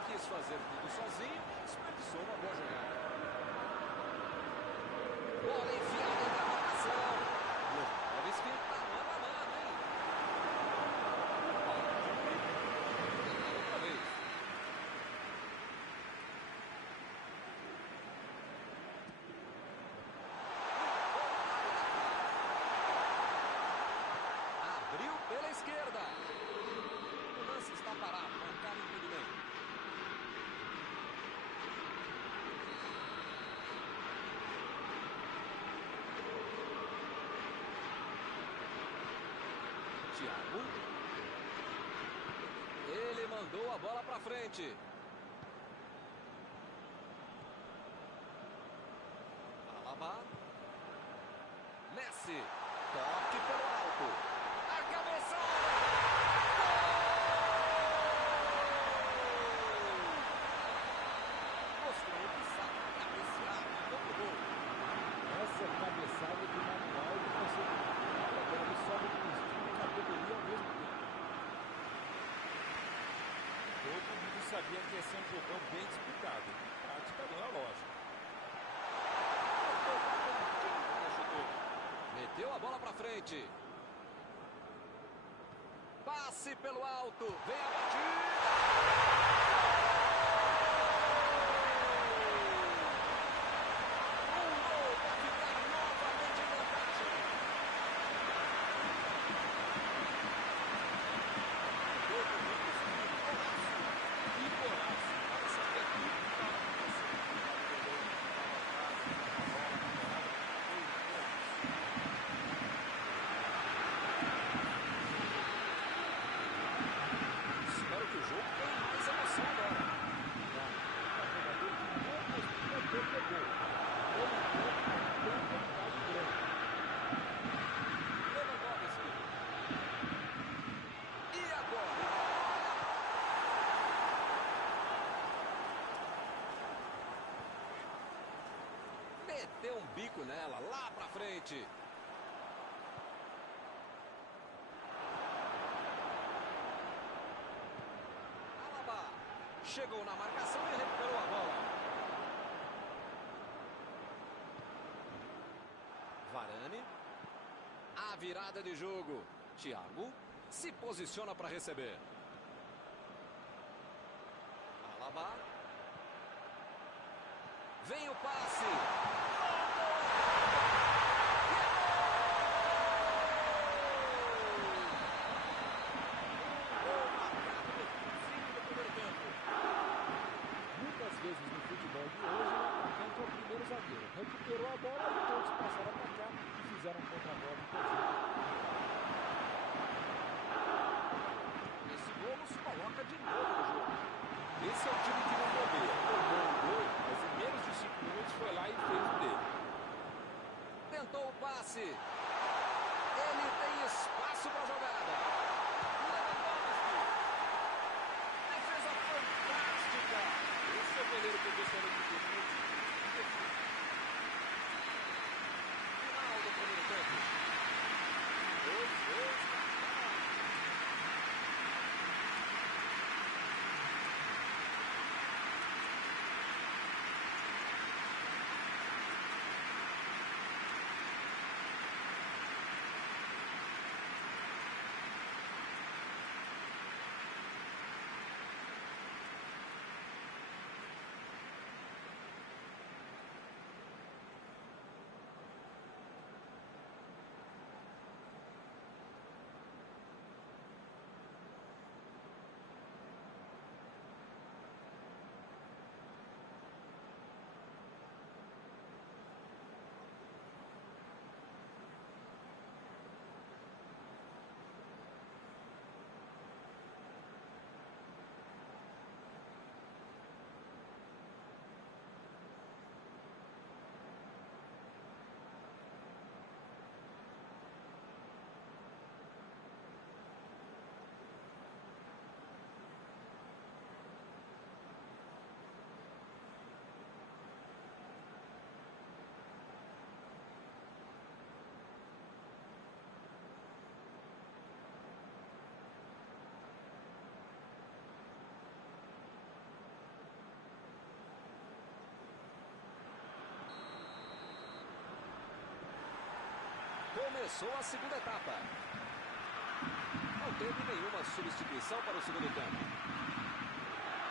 Quis fazer tudo sozinho, desperdiçou uma boa jogada. Bola enfiada entre a marcação. Lewandowski tá mano a mano, hein? Outra vez. Abriu pela esquerda. O lance está parado, marcado impedimento. Thiago. Ele mandou a bola para frente. Alaba. Messi. Toque pelo alto. A cabeçada. Mostrou que sabe cabecear no gol. Essa cabeçada de manual de conseguir. Agora ele sobe no estilo e categoria ao mesmo tempo. Todo mundo sabia que ia ser um jogão bem disputado. Prática não é lógico. Meteu a bola pra frente. Passe pelo alto. Vem a batida. Um gol para ficar novamente em vantagem. Todo mundo seguiu golaço. E golaço. Para saber tudo que estava acontecendo. Estava perdendo, estava atrás, a bola na parada. Foi um golaço. Espero que o jogo tenha mais emoção agora. O jogador que não costuma perder gol. Ele tem vantagem grande. Lewandowski. E agora? Meteu um bico nela, lá pra frente. Alaba. Chegou na marcação e recuperou a bola. Varane. A virada de jogo. Thiago se posiciona para receber. Alaba. Vem o passe. Gol marcado no finzinho do primeiro tempo. Muitas vezes no futebol de hoje, o atacante é o primeiro zagueiro. Recuperou a bola e todos passaram a atacar e fizeram um contra-golpe perfeito. Esse gol se coloca de novo no jogo. Esse é o time que não bobeia. Tomou um gol, mas em menos de 5 minutos foi lá e fez o dele. Tentou o passe. Ele tem espaço para a jogada. Lewandowski. Defesa fantástica. Esse é o goleiro que eu gostaria de ter no meu time. Final do primeiro tempo. 2-2. Começou a segunda etapa. Não teve nenhuma substituição para o segundo tempo.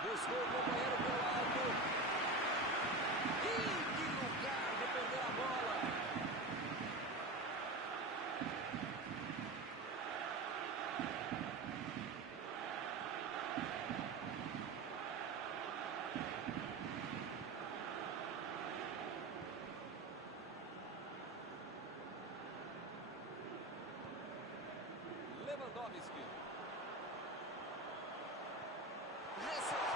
Buscou o companheiro pelo alto. E que lugar de perder a bola. Lewandowski. Recebeu.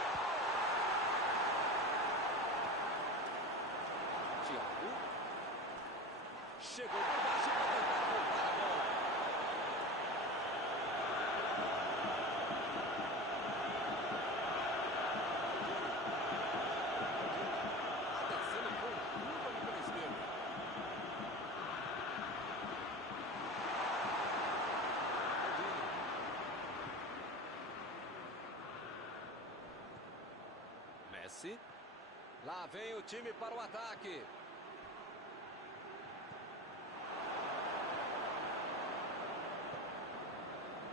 Thiago. Chegou por baixo para tentar roubar a bola. A descendo com curva no pé esquerdo. Messi. Lá vem o time para o ataque.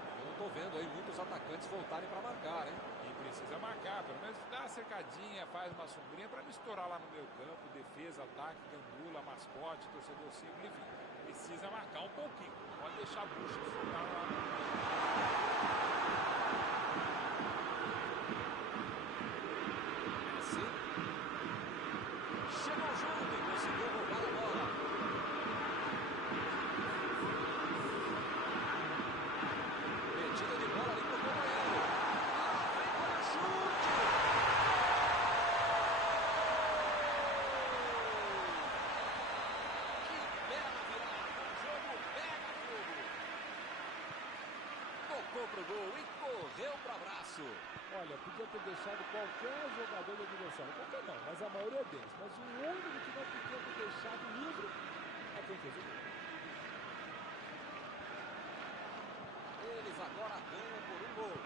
Eu não estou vendo aí muitos atacantes voltarem para marcar, hein? Quem precisa marcar, pelo menos dá uma cercadinha, faz uma sombrinha para não estourar lá no meio campo, defesa, ataque, gandula, mascote, torcedor simples, enfim. Precisa marcar um pouquinho, não pode deixar a bucha soltar lá no meio. Messi. Chegou junto e conseguiu roubar a bola. Metida de bola ali pro companheiro. Lá vem para o chute. Que bela virada. O jogo pega fogo. Tocou pro gol e correu pro abraço. Olha, podia ter deixado qualquer jogador do adversário. Qualquer não, mas a maioria deles. Mas o único que não podia ter deixado livre é quem fez o gol. Eles agora ganham por um gol.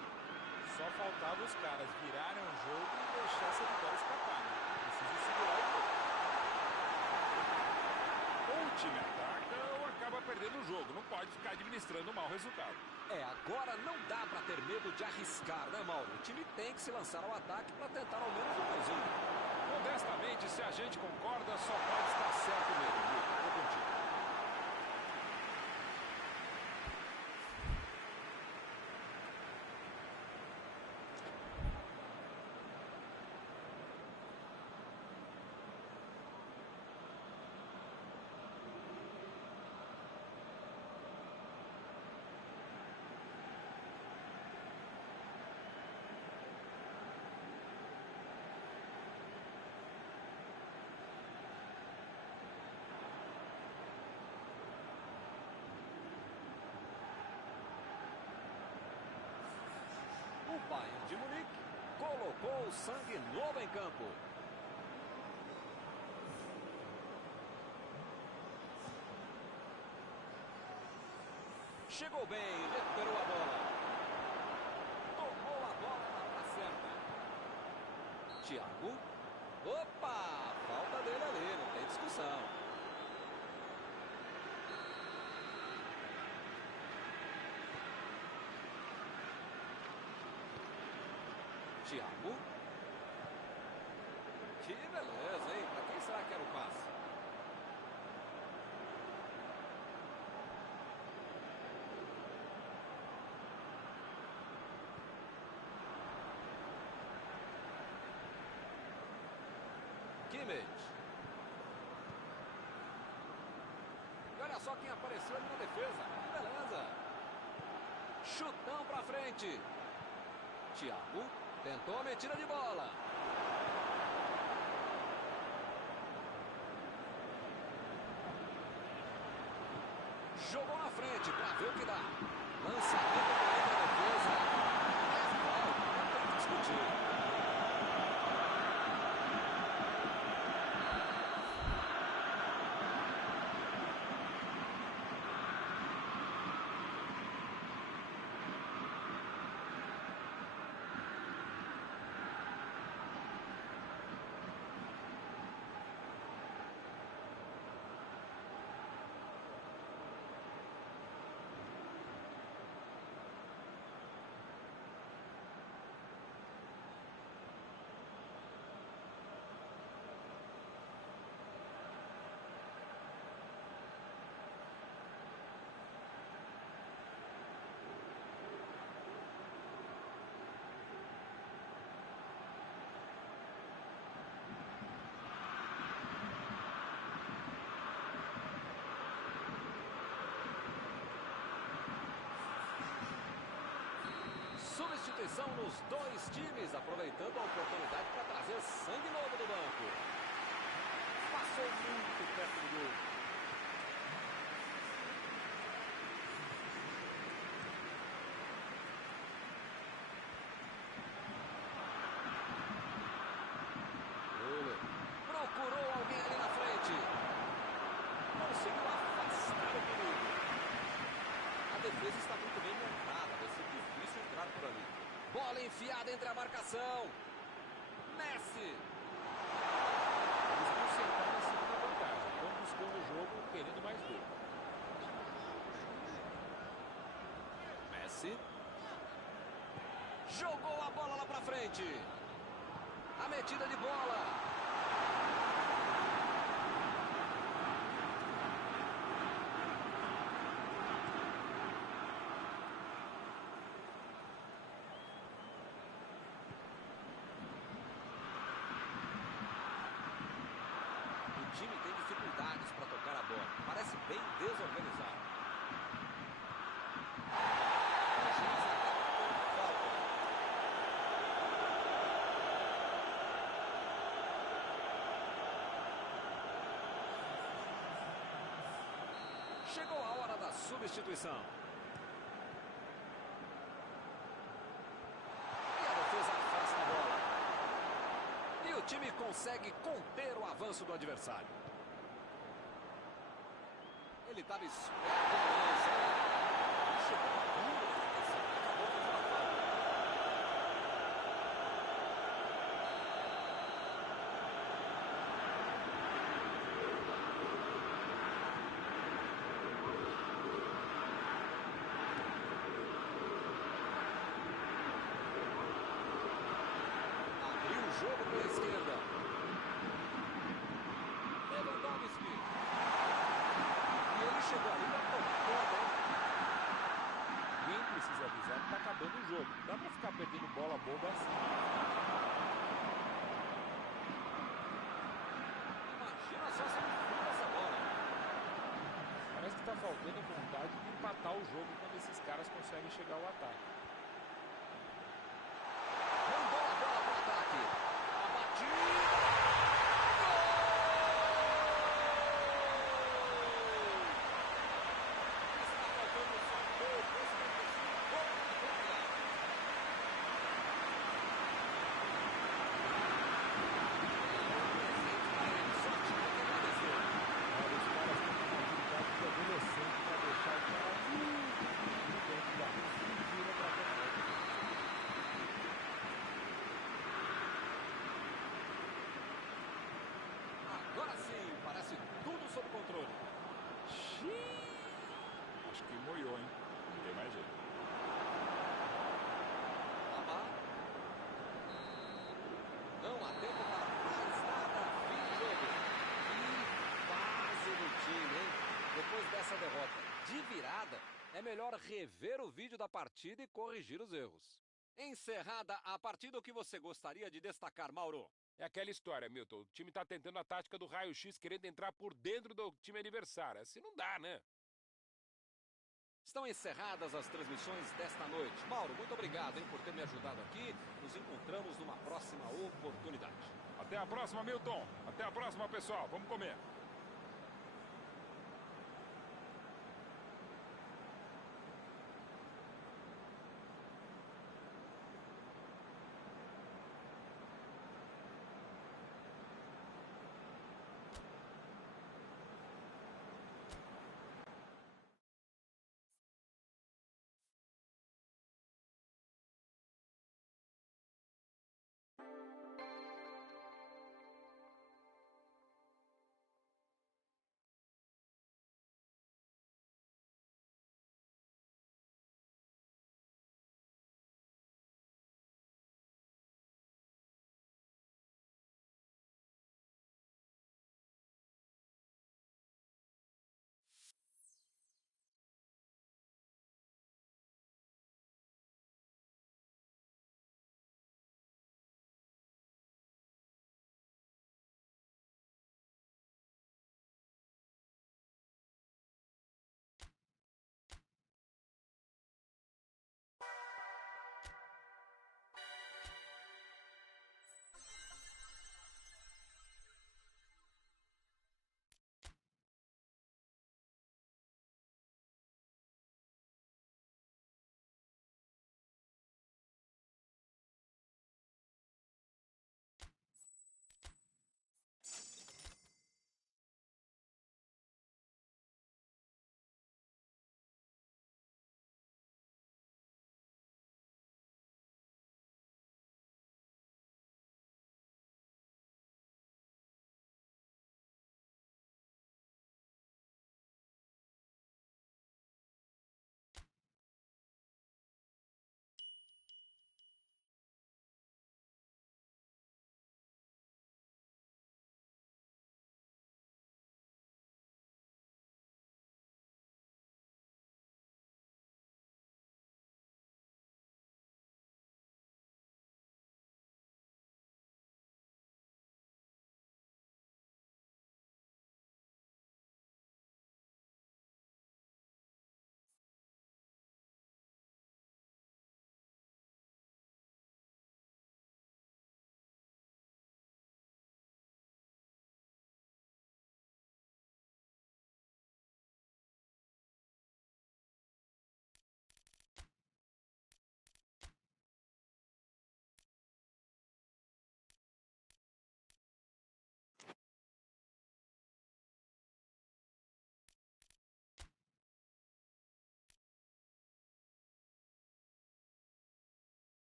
Só faltava os caras virarem o jogo e deixar essa vitória escapar, né? Precisa segurar o jogo. Ou o time ataca ou acaba perdendo o jogo. Não pode ficar administrando um mau resultado. Agora não dá para ter medo de arriscar, né, Mauro? O time tem que se lançar ao ataque para tentar ao menos um golzinho. Modestamente, se a gente concorda, só pode estar certo mesmo, Vitor. Tô contigo. O Bayern de Munique colocou o sangue novo em campo. Chegou bem, recuperou a bola. Tomou a bola na hora certa. Thiago. Opa! Falta dele ali, não tem discussão. Thiago. Que beleza, hein? Para quem será que era o passe? Kimmich. E olha só quem apareceu ali na defesa. Que beleza. Chutão pra frente. Thiago tentou a metida de bola. Jogou na frente pra ver o que dá. Lançamento do meio da defesa. É falta, não tem que discutir. substituição nos dois times, aproveitando a oportunidade para trazer sangue novo do banco. Passou muito perto do gol. Procurou alguém ali na frente. Conseguiu afastar o perigo. A defesa está muito bem montada. Vai ser difícil entrar por ali. Bola enfiada entre a marcação. Messi. Eles consertaram a segunda vantagem. Estão buscando o jogo, querendo mais gol. Messi. Jogou a bola lá pra frente. A metida de bola. O time tem dificuldades para tocar a bola. Parece bem desorganizado. O juiz até falta. Chegou a hora da substituição. E a defesa afasta a bola. E o time consegue conter o avanço do adversário. Ele estava esperto no lance. Ele chegou a dura na marcação e acabou fazendo a falta. Abriu o jogo pela esquerda. Lewandowski. E ele chegou ali para tomar conta, hein? Quem precisa avisar que está acabando o jogo. Não dá para ficar perdendo bola boba assim. Imagina só se ele fura essa bola. Parece que está faltando vontade de empatar o jogo quando esses caras conseguem chegar ao ataque. Mandou a bola para o ataque. A batida. Está faltando só pouco. Esse vai ter sido um gol na vitória. Presente para ele. Só tinha que agradecer. Olha, os caras têm uma habilidade de adolescente para deixar o cara muito dentro da fila para ganhar. Agora sim, parece tudo sob controle. Acho que moiou, hein? Não tem mais jeito. Babá. Não há tempo para mais nada. Fim de jogo. Que fase do time, hein? Depois dessa derrota de virada, é melhor rever o vídeo da partida e corrigir os erros. Encerrada a partida, o que você gostaria de destacar, Mauro? É aquela história, Milton. O time tá tentando a tática do raio-x, querendo entrar por dentro do time adversário. Assim não dá, né? Estão encerradas as transmissões desta noite. Mauro, muito obrigado, hein, por ter me ajudado aqui. Nos encontramos numa próxima oportunidade. Até a próxima, Milton. Até a próxima, pessoal. Vamos comer.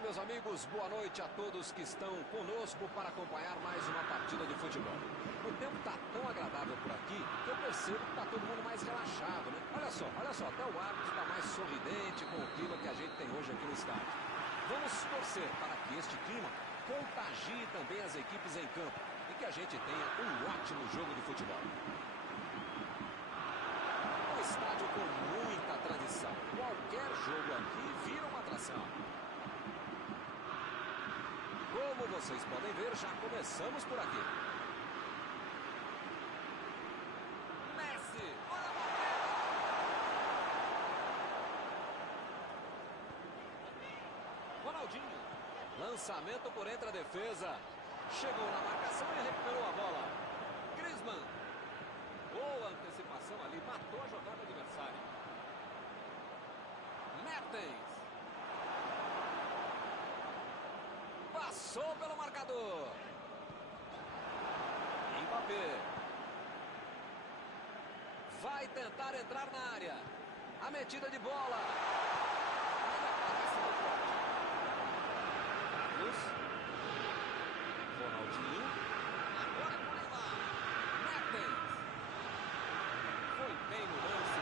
Olá, meus amigos, boa noite a todos que estão conosco para acompanhar mais uma partida de futebol. O tempo está tão agradável por aqui que eu percebo que está todo mundo mais relaxado, né? Olha só, até o árbitro está mais sorridente com o clima que a gente tem hoje aqui no estádio. Vamos torcer para que este clima contagie também as equipes em campo e que a gente tenha um ótimo jogo de futebol. Um estádio com muita tradição. Qualquer jogo aqui vira uma atração. Como vocês podem ver, já começamos por aqui. Messi, olha a bola! Ronaldinho. Lançamento por entre a defesa. Chegou na marcação e recuperou a bola. Griezmann. Boa antecipação ali, matou a jogada adversária. Mertens. Passou pelo marcador. Mbappé. Vai tentar entrar na área. A metida de bola. Carlos. Ronaldinho. Agora com o Neymar. Mertens. Foi bem no lance.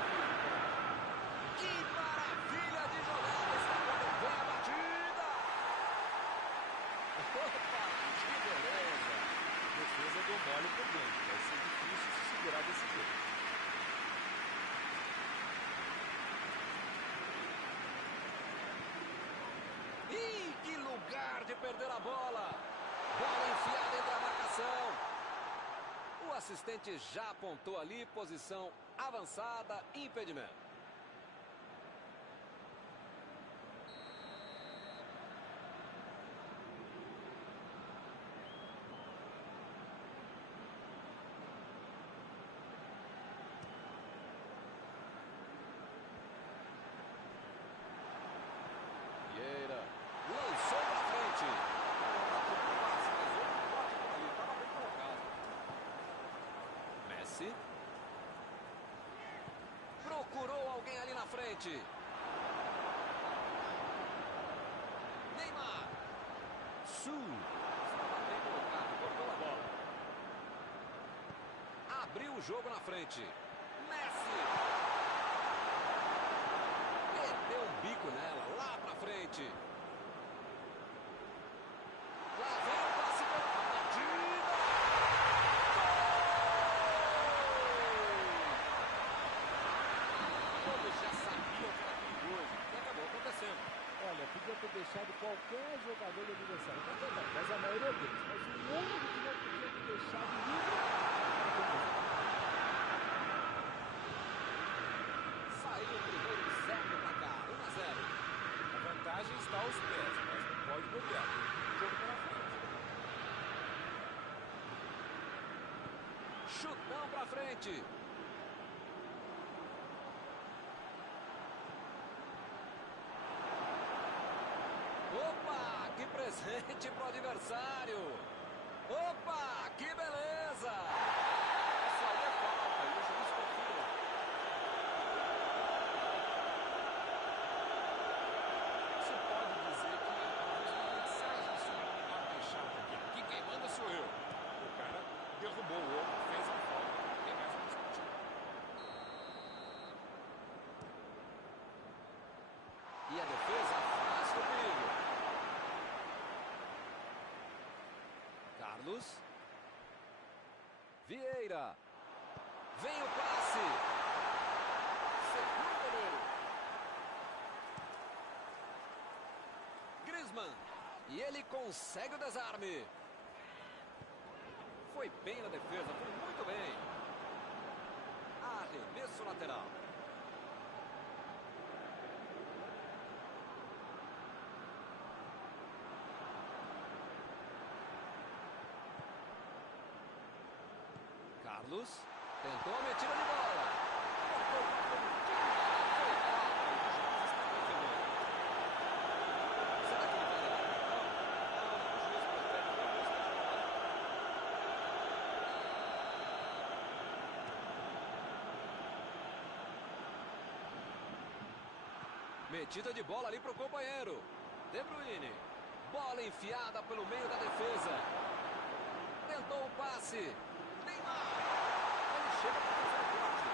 Que maravilha de jogada. Está quando vem a batida. Opa, que beleza. Defesa deu mole por dentro. Vai ser difícil se segurar desse jeito. Ih, que lugar de perder a bola. Bola enfiada entre a marcação. O assistente já apontou ali, posição avançada, impedimento. Vieira lançou pra frente. Messi. Procurou alguém ali na frente. Neymar. Estava bem colocado, cortou a bola. Abriu o jogo na frente. Messi. Meteu um bico nela, lá pra frente. Lá vem o passe pela batida. Gol! Todos já sabiam que era perigoso e acabou acontecendo. Olha, podia ter deixado qualquer jogador do adversário, mas a maioria deles. Mas o único que não podia ter deixado livre. Saiu o primeiro certo pra cá, 1-0. A vantagem está aos pés, mas não pode bobear. Tem um jogo pela frente. Chutão pra frente. Opa, que presente pro adversário. Opa, que beleza. Isso aí é falta, e o juiz confirma. Você pode dizer que talvez uma mensagem subliminar deixada aqui. Que quem manda sou eu. O cara derrubou o outro, fez a falta. Tem mais um discutir. E a defesa afasta o perigo. Carlos. Vieira. Vem o passe. Segura o goleiro. Griezmann. E ele consegue o desarme. Foi bem na defesa, foi muito bem. Arremesso lateral. Carlos tentou a metida de bola. Cortou para o foi falta e o juiz está confirmando. Será que ele vai levar o cartão? Não, o juiz prefere não mostrar a bola. Metida de bola ali para o companheiro. De Bruyne. Bola enfiada pelo meio da defesa. Tentou o passe. Neymar. Ele chega para fazer o corte.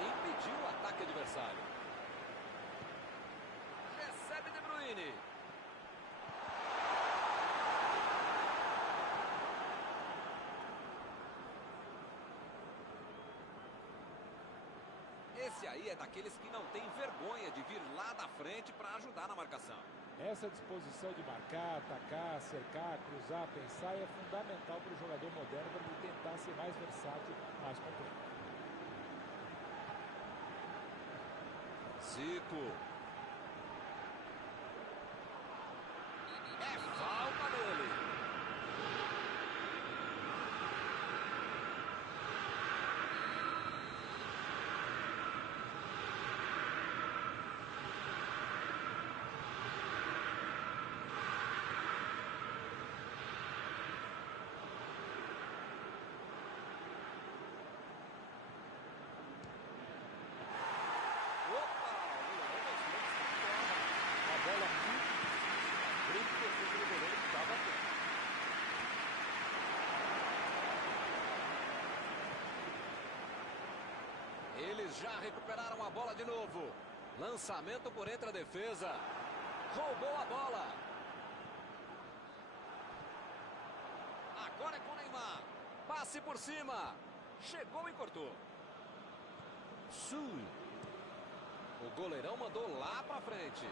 Impediu o ataque adversário. Recebe De Bruyne. Esse aí é daqueles que não tem vergonha de vir lá da frente para ajudar na marcação. Essa disposição de marcar, atacar, cercar, cruzar, pensar é fundamental para o jogador moderno para ele tentar ser mais versátil, mais completo. Zico. É falta dele. Bola muito difícil, frente do defesa do goleiro que estava atento. Eles já recuperaram a bola de novo. Lançamento por entre a defesa. Roubou a bola. Agora é com o Neymar. Passe por cima. Chegou e cortou. Sul. O goleirão mandou lá pra frente.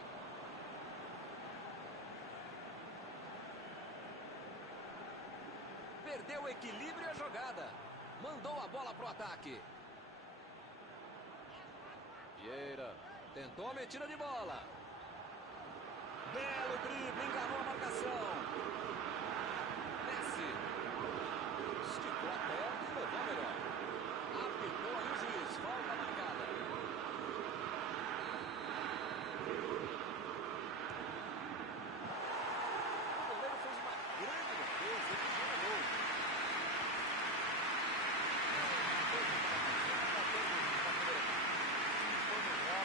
Perdeu o equilíbrio e a jogada. Mandou a bola pro ataque. Vieira tentou a metida de bola. Belo drible, enganou a marcação. Messi esticou a perna e levou melhor. Apitou aí o juiz, falta marcada. O goleiro fez uma grande defesa e fez o gol.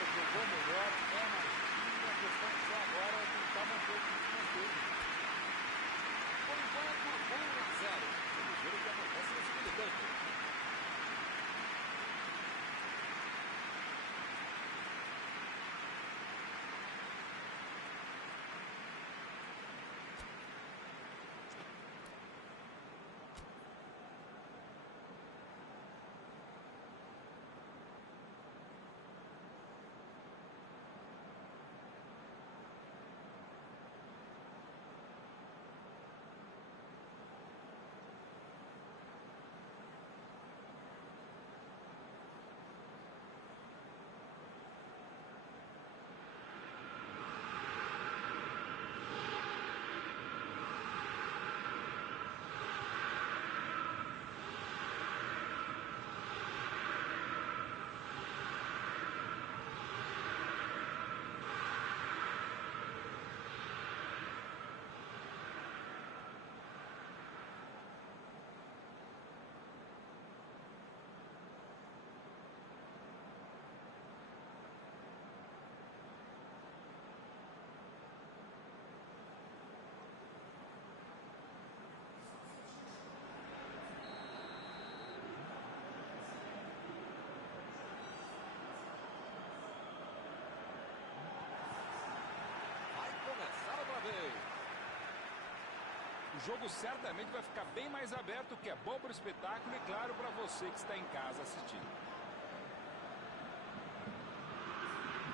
Jogou melhor, é mais time, a questão só agora é tentar manter o ritmo dele. Por enquanto, 1-0. Vamos ver o que acontece no segundo tempo. O jogo certamente vai ficar bem mais aberto, o que é bom para o espetáculo e, claro, para você que está em casa assistindo.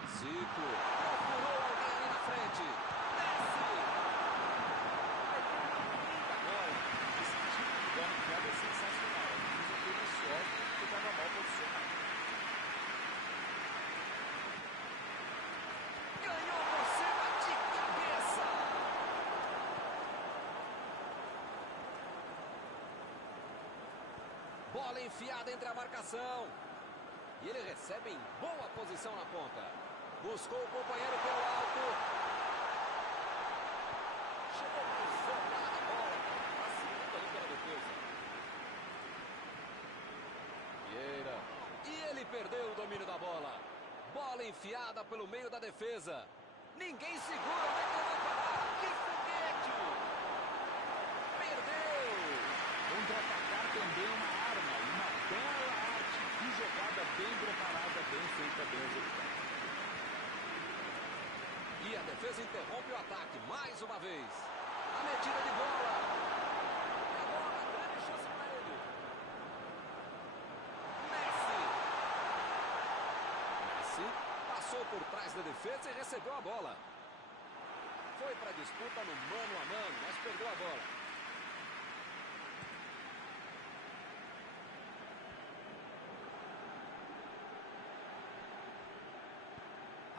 Zico procurou alguém ali na frente. Messi! Agora, esse tipo de bola enfiada é sensacional. Às vezes teve sorte porque estava mal posicionado. Ganhou por cima de cabeça. Bola enfiada entre a marcação. E ele recebe em boa posição na ponta. Buscou o companheiro pelo alto. Chegou por fora da bola. Facilita ali pela defesa. Vieira. E ele perdeu o domínio da bola. Bola enfiada pelo meio da defesa. Ninguém segura, onde é que ele vai parar? Que foguete! Perdeu! Contra-atacar também é uma arma, uma bela arte. Que jogada bem preparada, bem feita, bem executada. E a defesa interrompe o ataque mais uma vez. A metida de bola. E agora, grande chance para ele. Messi passou por trás da defesa e recebeu a bola. Foi para a disputa no mano a mano, mas perdeu a bola.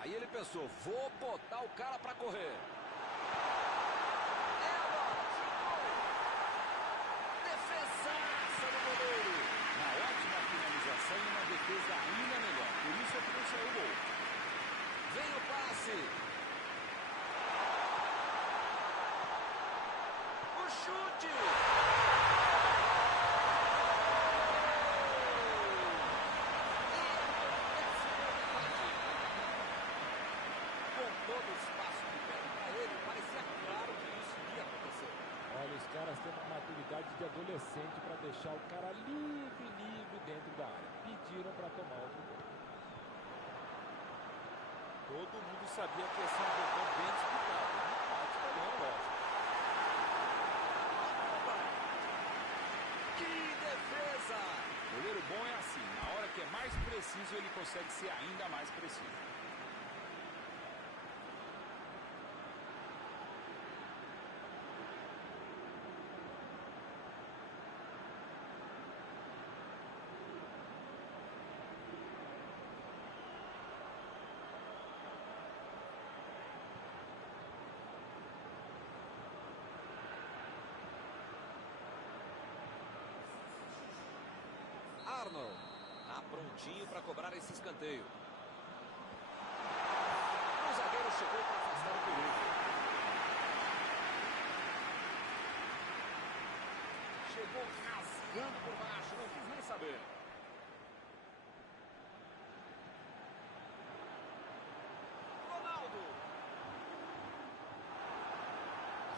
Aí ele pensou, vou botar o cara para correr. É a bola, chutou. Defesaça do goleiro. Uma ótima finalização e uma defesa ainda melhor. Por isso é que não saiu o gol. Vem o passe. O chute. Todo o espaço que deram para ele, parecia claro que isso ia acontecer. Olha, os caras têm uma maturidade de adolescente para deixar o cara livre dentro da área. Pediram para tomar outro gol. Todo mundo sabia que ia ser um jogo bem disputado. Empate também, lógico. Que defesa! Goleiro bom é assim, na hora que é mais preciso, ele consegue ser ainda mais preciso. Arnold tá prontinho para cobrar esse escanteio. O zagueiro chegou para afastar o perigo. Chegou rasgando por baixo, não quis nem saber. Ronaldo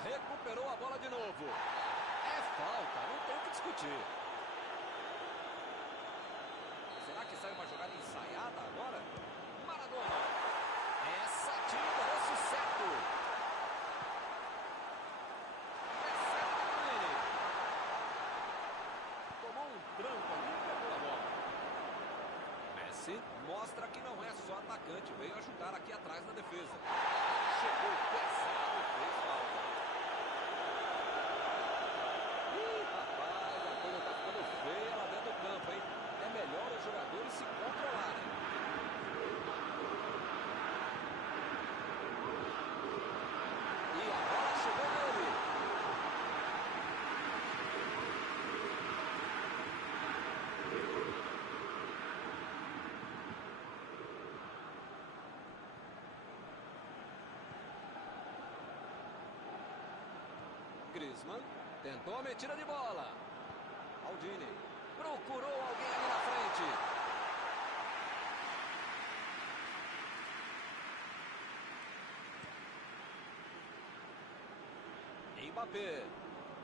recuperou a bola de novo. É falta, não tem o que discutir. Será que sai uma jogada ensaiada agora? Maradona. Essa tinha endereço certo. Recebe o Nene. Tomou um tranco ali e pegou a bola. Messi mostra que não é só atacante. Veio ajudar aqui atrás na defesa. Chegou pesado, fez falta. Ih, rapaz, a coisa tá ficando feia lá dentro do campo, hein? É melhor os jogadores se controlarem. E a bola chegou nele. Griezmann tentou a metida de bola. Maldini procurou alguém ali na frente. Mbappé.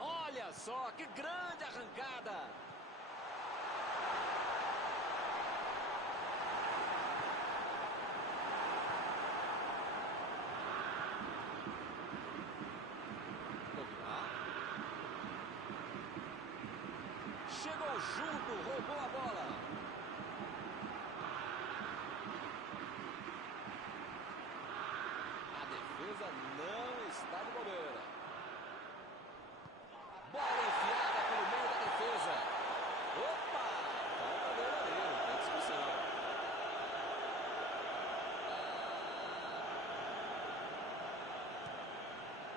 Olha só, que grande arrancada. Chegou junto, roubou a bola. A defesa não está de bobeira. Bola enfiada pelo meio da defesa. Opa! Falta dele ali, não tem discussão.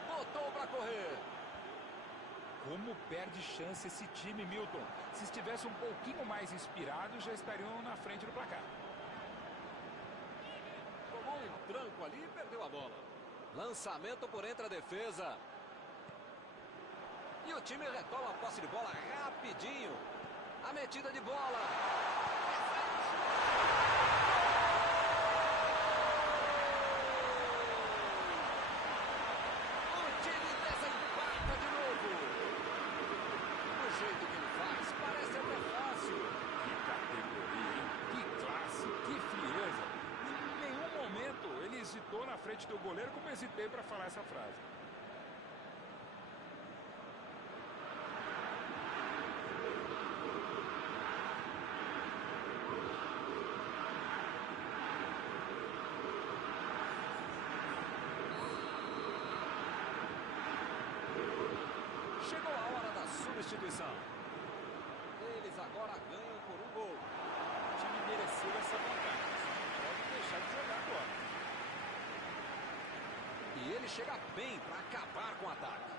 Botou para correr. Como perde chance esse time, Milton. Se estivesse um pouquinho mais inspirado, já estariam na frente do placar. Tomou um tranco ali e perdeu a bola. Lançamento por entre a defesa. E o time retoma a posse de bola rapidinho. A metida de bola. estou na frente do goleiro como hesitei para falar essa frase. Chegou a hora da substituição. Eles agora ganham por um gol. O time mereceu essa vantagem, só não pode deixar de jogar agora. E ele chega bem para acabar com o ataque.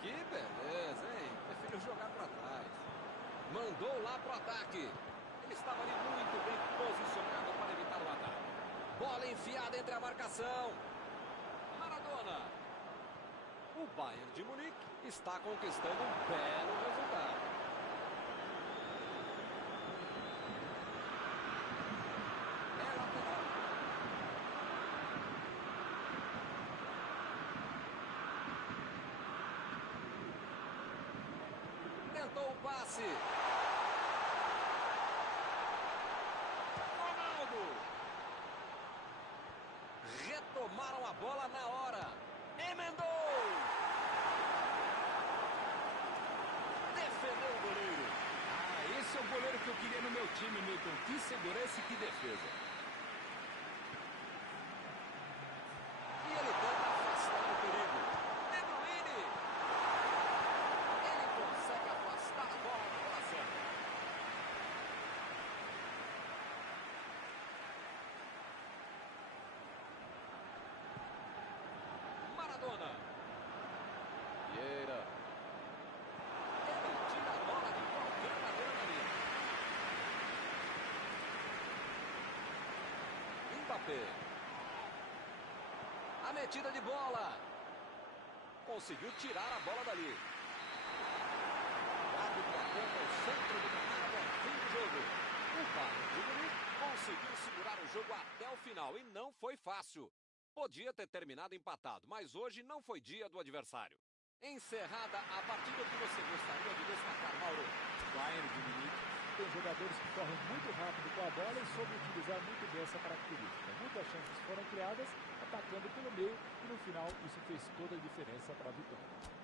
Que beleza, hein? Preferiu jogar para trás. Mandou lá pro ataque. Ele estava ali muito bem posicionado para evitar o ataque. Bola enfiada entre a marcação. Maradona. O Bayern de Munique está conquistando um belo resultado. É lateral. Tentou o passe. Ronaldo. Retomaram a bola na hora. Emendou. Defendeu o goleiro. Ah, esse é o goleiro que eu queria no meu time, Milton. Que segurança e que defesa. E ele tenta afastar o perigo. De Bruyne. Ele consegue afastar a bola na hora certa. Maradona. Vieira. Ele tira a bola de qualquer maneira da linha. Mbappé. A metida de bola. Conseguiu tirar a bola dali. O árbitro aponta o centro do gramado ao fim do jogo. O Bayern de Munique conseguiu segurar o jogo até o final e não foi fácil. Podia ter terminado empatado, mas hoje não foi dia do adversário. Encerrada a partida, que você gostaria de destacar, Mauro? Bayern de Munique tem jogadores que correm muito rápido com a bola e soube utilizar muito bem essa característica. Muitas chances foram criadas atacando pelo meio e no final isso fez toda a diferença para a vitória.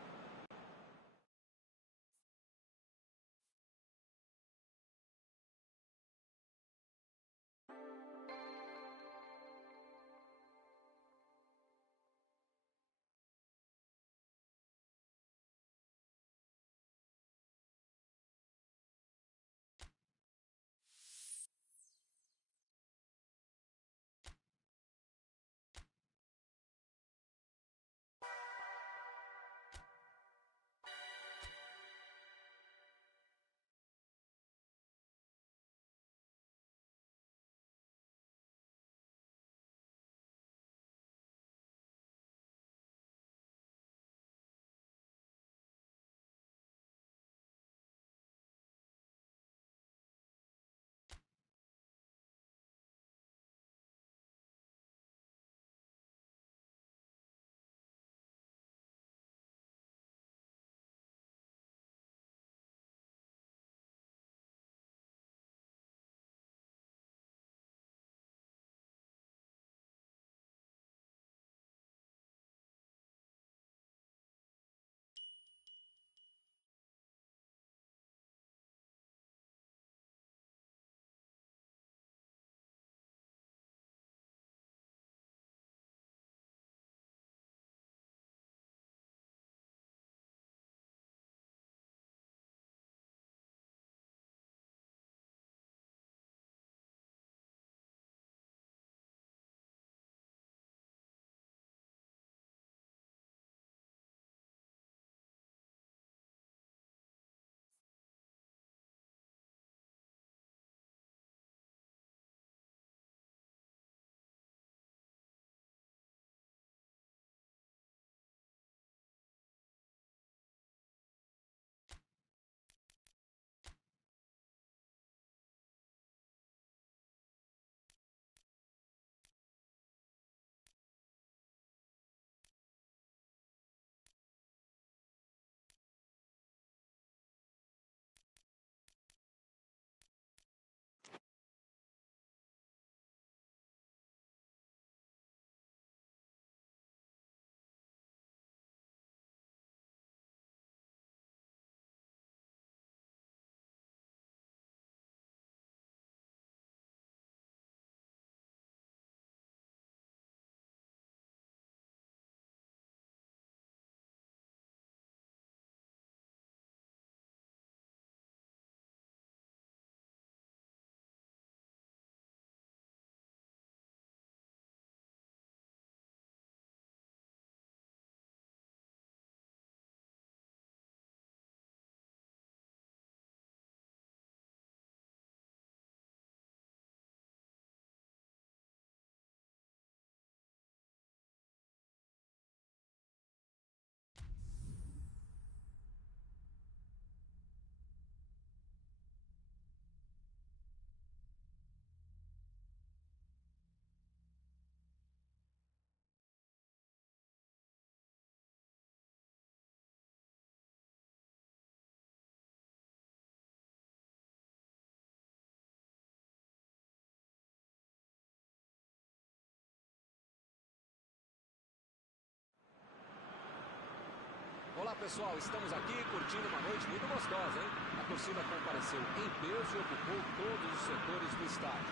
Olá pessoal, estamos aqui curtindo uma noite muito gostosa, hein? A torcida compareceu em peso e ocupou todos os setores do estádio.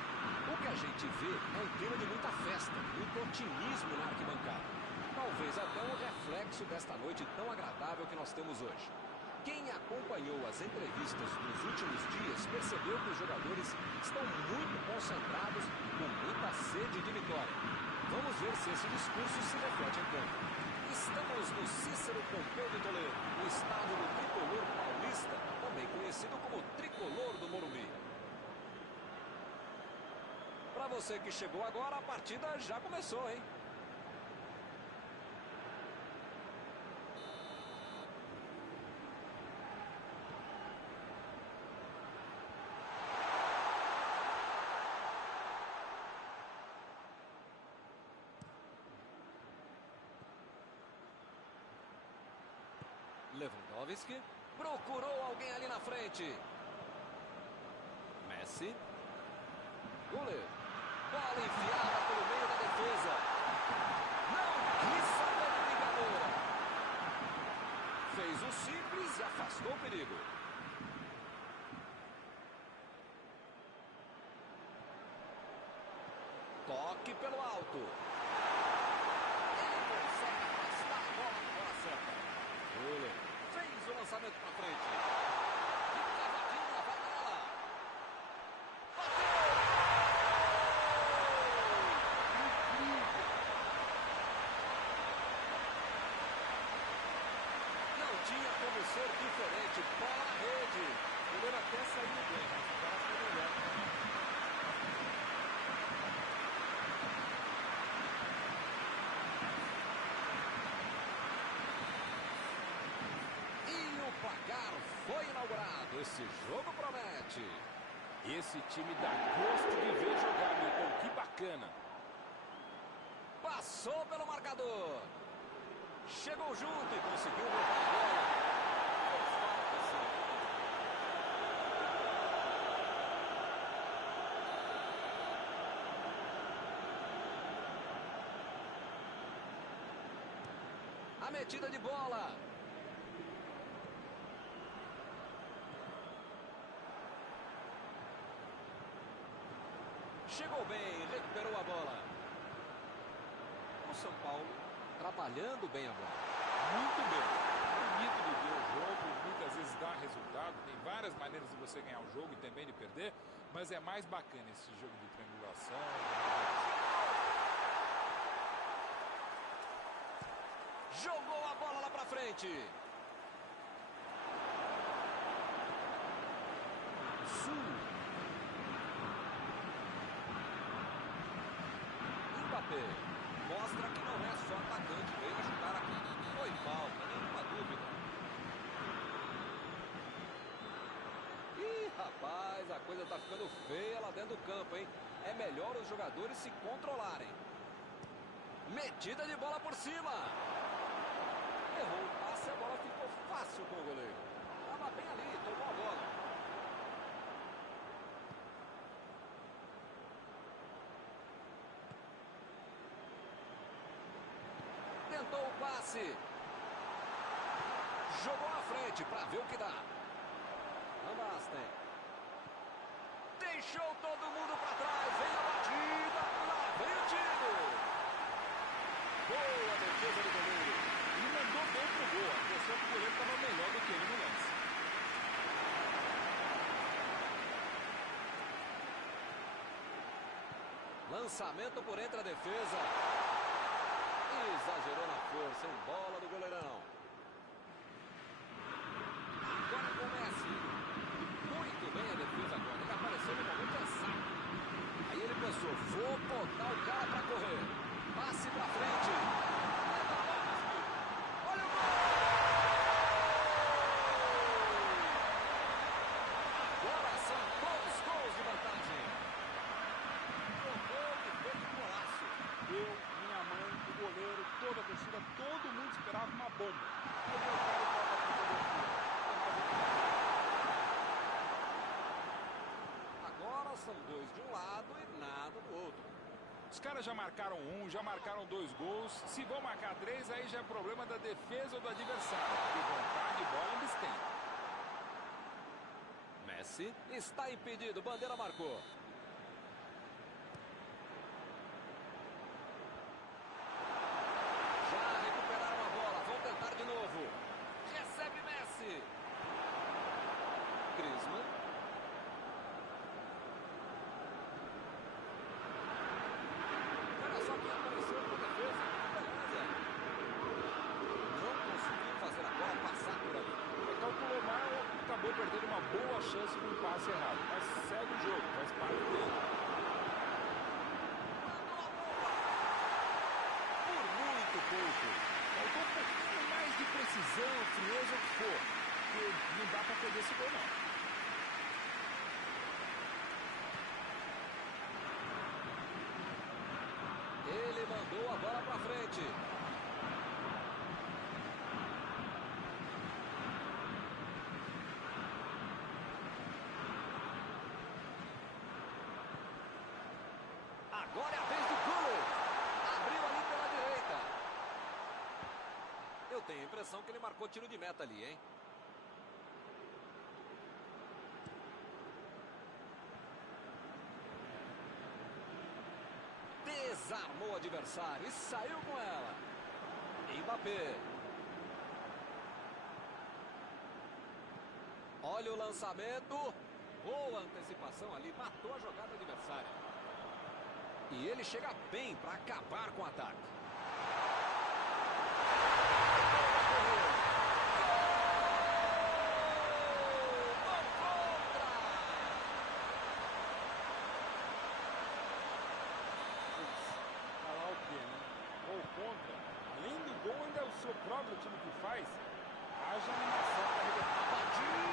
O que a gente vê é um clima de muita festa, muito otimismo na arquibancada. Talvez até um reflexo desta noite tão agradável que nós temos hoje. Quem acompanhou as entrevistas dos últimos dias percebeu que os jogadores estão muito concentrados e com muita sede de vitória. Vamos ver se esse discurso se reflete em campo. Estamos no Cícero Pompeu de Toledo, o estádio do Tricolor Paulista, também conhecido como Tricolor do Morumbi. Para você que chegou agora, a partida já começou, hein? Lewandowski procurou alguém ali na frente. Messi. Goleiro. Bola enfiada pelo meio da defesa. Não quis saber de brincadeira. Fez o simples e afastou o perigo. Toque pelo alto. Ele consegue afastar a bola na hora certa. Goleiro. Fez o lançamento para frente. De cavadinha, vai nela. Bateu! Incrível! Não tinha como ser diferente. Bola na rede. O goleiro até saiu bem, mas o cara foi melhor. Foi inaugurado. Esse jogo promete. Esse time dá gosto de ver jogar, Milton. Que bacana. Passou pelo marcador. Chegou junto e conseguiu roubar a bola. A metida de bola. Chegou bem, recuperou a bola. O São Paulo trabalhando bem a bola. Muito bem. Bonito de ver o jogo, muitas vezes dá resultado. Tem várias maneiras de você ganhar o jogo e também de perder, mas é mais bacana esse jogo de triangulação. Jogou a bola lá pra frente. Mostra que não é só atacante, veio ajudar aqui. Foi falta, nenhuma dúvida. Ih, rapaz, a coisa tá ficando feia lá dentro do campo, hein? É melhor os jogadores se controlarem. Metida de bola por cima. Errou o passe, a bola ficou fácil com o goleiro. Tava bem ali, tomou a bola. Tentou o passe. Jogou à frente para ver o que dá. Não basta, hein? Deixou todo mundo para trás. Vem a batida. Lá vem o tiro. Boa defesa do goleiro. Ele mandou bem pro gol. A questão é que o goleiro estava melhor do que ele no lance. Lançamento por entre a defesa. Exagerou na força, em bola do goleirão. Agora com o Messi. Muito bem a defesa agora. Ele apareceu no momento exato. Aí ele pensou, vou botar o cara para correr. Passe para frente. Olha o gol! Agora são 2 gols de vantagem. Jogou e fez um golaço. Eu, minha mãe, o goleiro, toda a torcida, todo mundo esperava uma bomba. Agora são 2 de um lado e nada do outro. Os caras já marcaram um, já marcaram 2 gols. Se vão marcar 3, aí já é problema da defesa ou do adversário. E vontade de bola eles têm. Messi está impedido, bandeira marcou. Já recuperaram a bola, vão tentar de novo. Recebe Messi. Griezmann. Olha só quem apareceu com a defesa. Beleza. Não conseguiu fazer a bola passar por ali. Calculou mal, acabou perdendo uma boa chance com um passe errado. Mas segue o jogo, faz parte dele. Por muito pouco. Faltou um pouquinho mais de precisão, frieza, o que for. Porque não dá pra perder esse gol, não. Ele mandou a bola pra frente. Agora é a vez do Gullit. Abriu ali pela direita. Eu tenho a impressão que ele marcou tiro de meta ali, hein? Desarmou o adversário e saiu com ela. Mbappé. Olha o lançamento. Boa antecipação ali, matou a jogada adversária. E ele chega bem para acabar com o ataque. Falar o quê, né? Gol contra. Além do gol, ainda é o seu próprio time que faz. Haja animação para arrebentar a batida.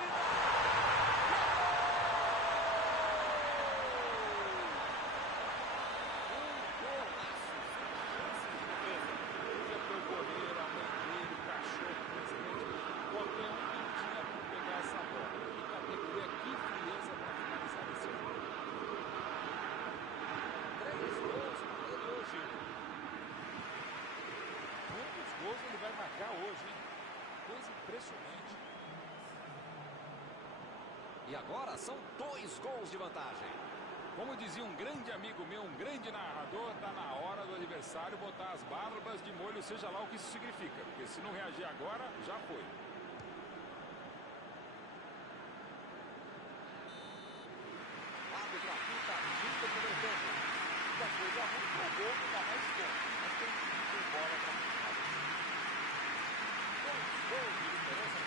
Ele vai marcar hoje, hein? Coisa impressionante. E agora são 2 gols de vantagem. Como dizia um grande amigo meu, um grande narrador, tá na hora do adversário botar as barbas de molho, seja lá o que isso significa. Porque se não reagir agora, já foi. O árbitro apita fim do primeiro tempo. Da coisa ruim pro gol que dá mais tempo. Mas tem bola pra continuar. 2 gols de diferença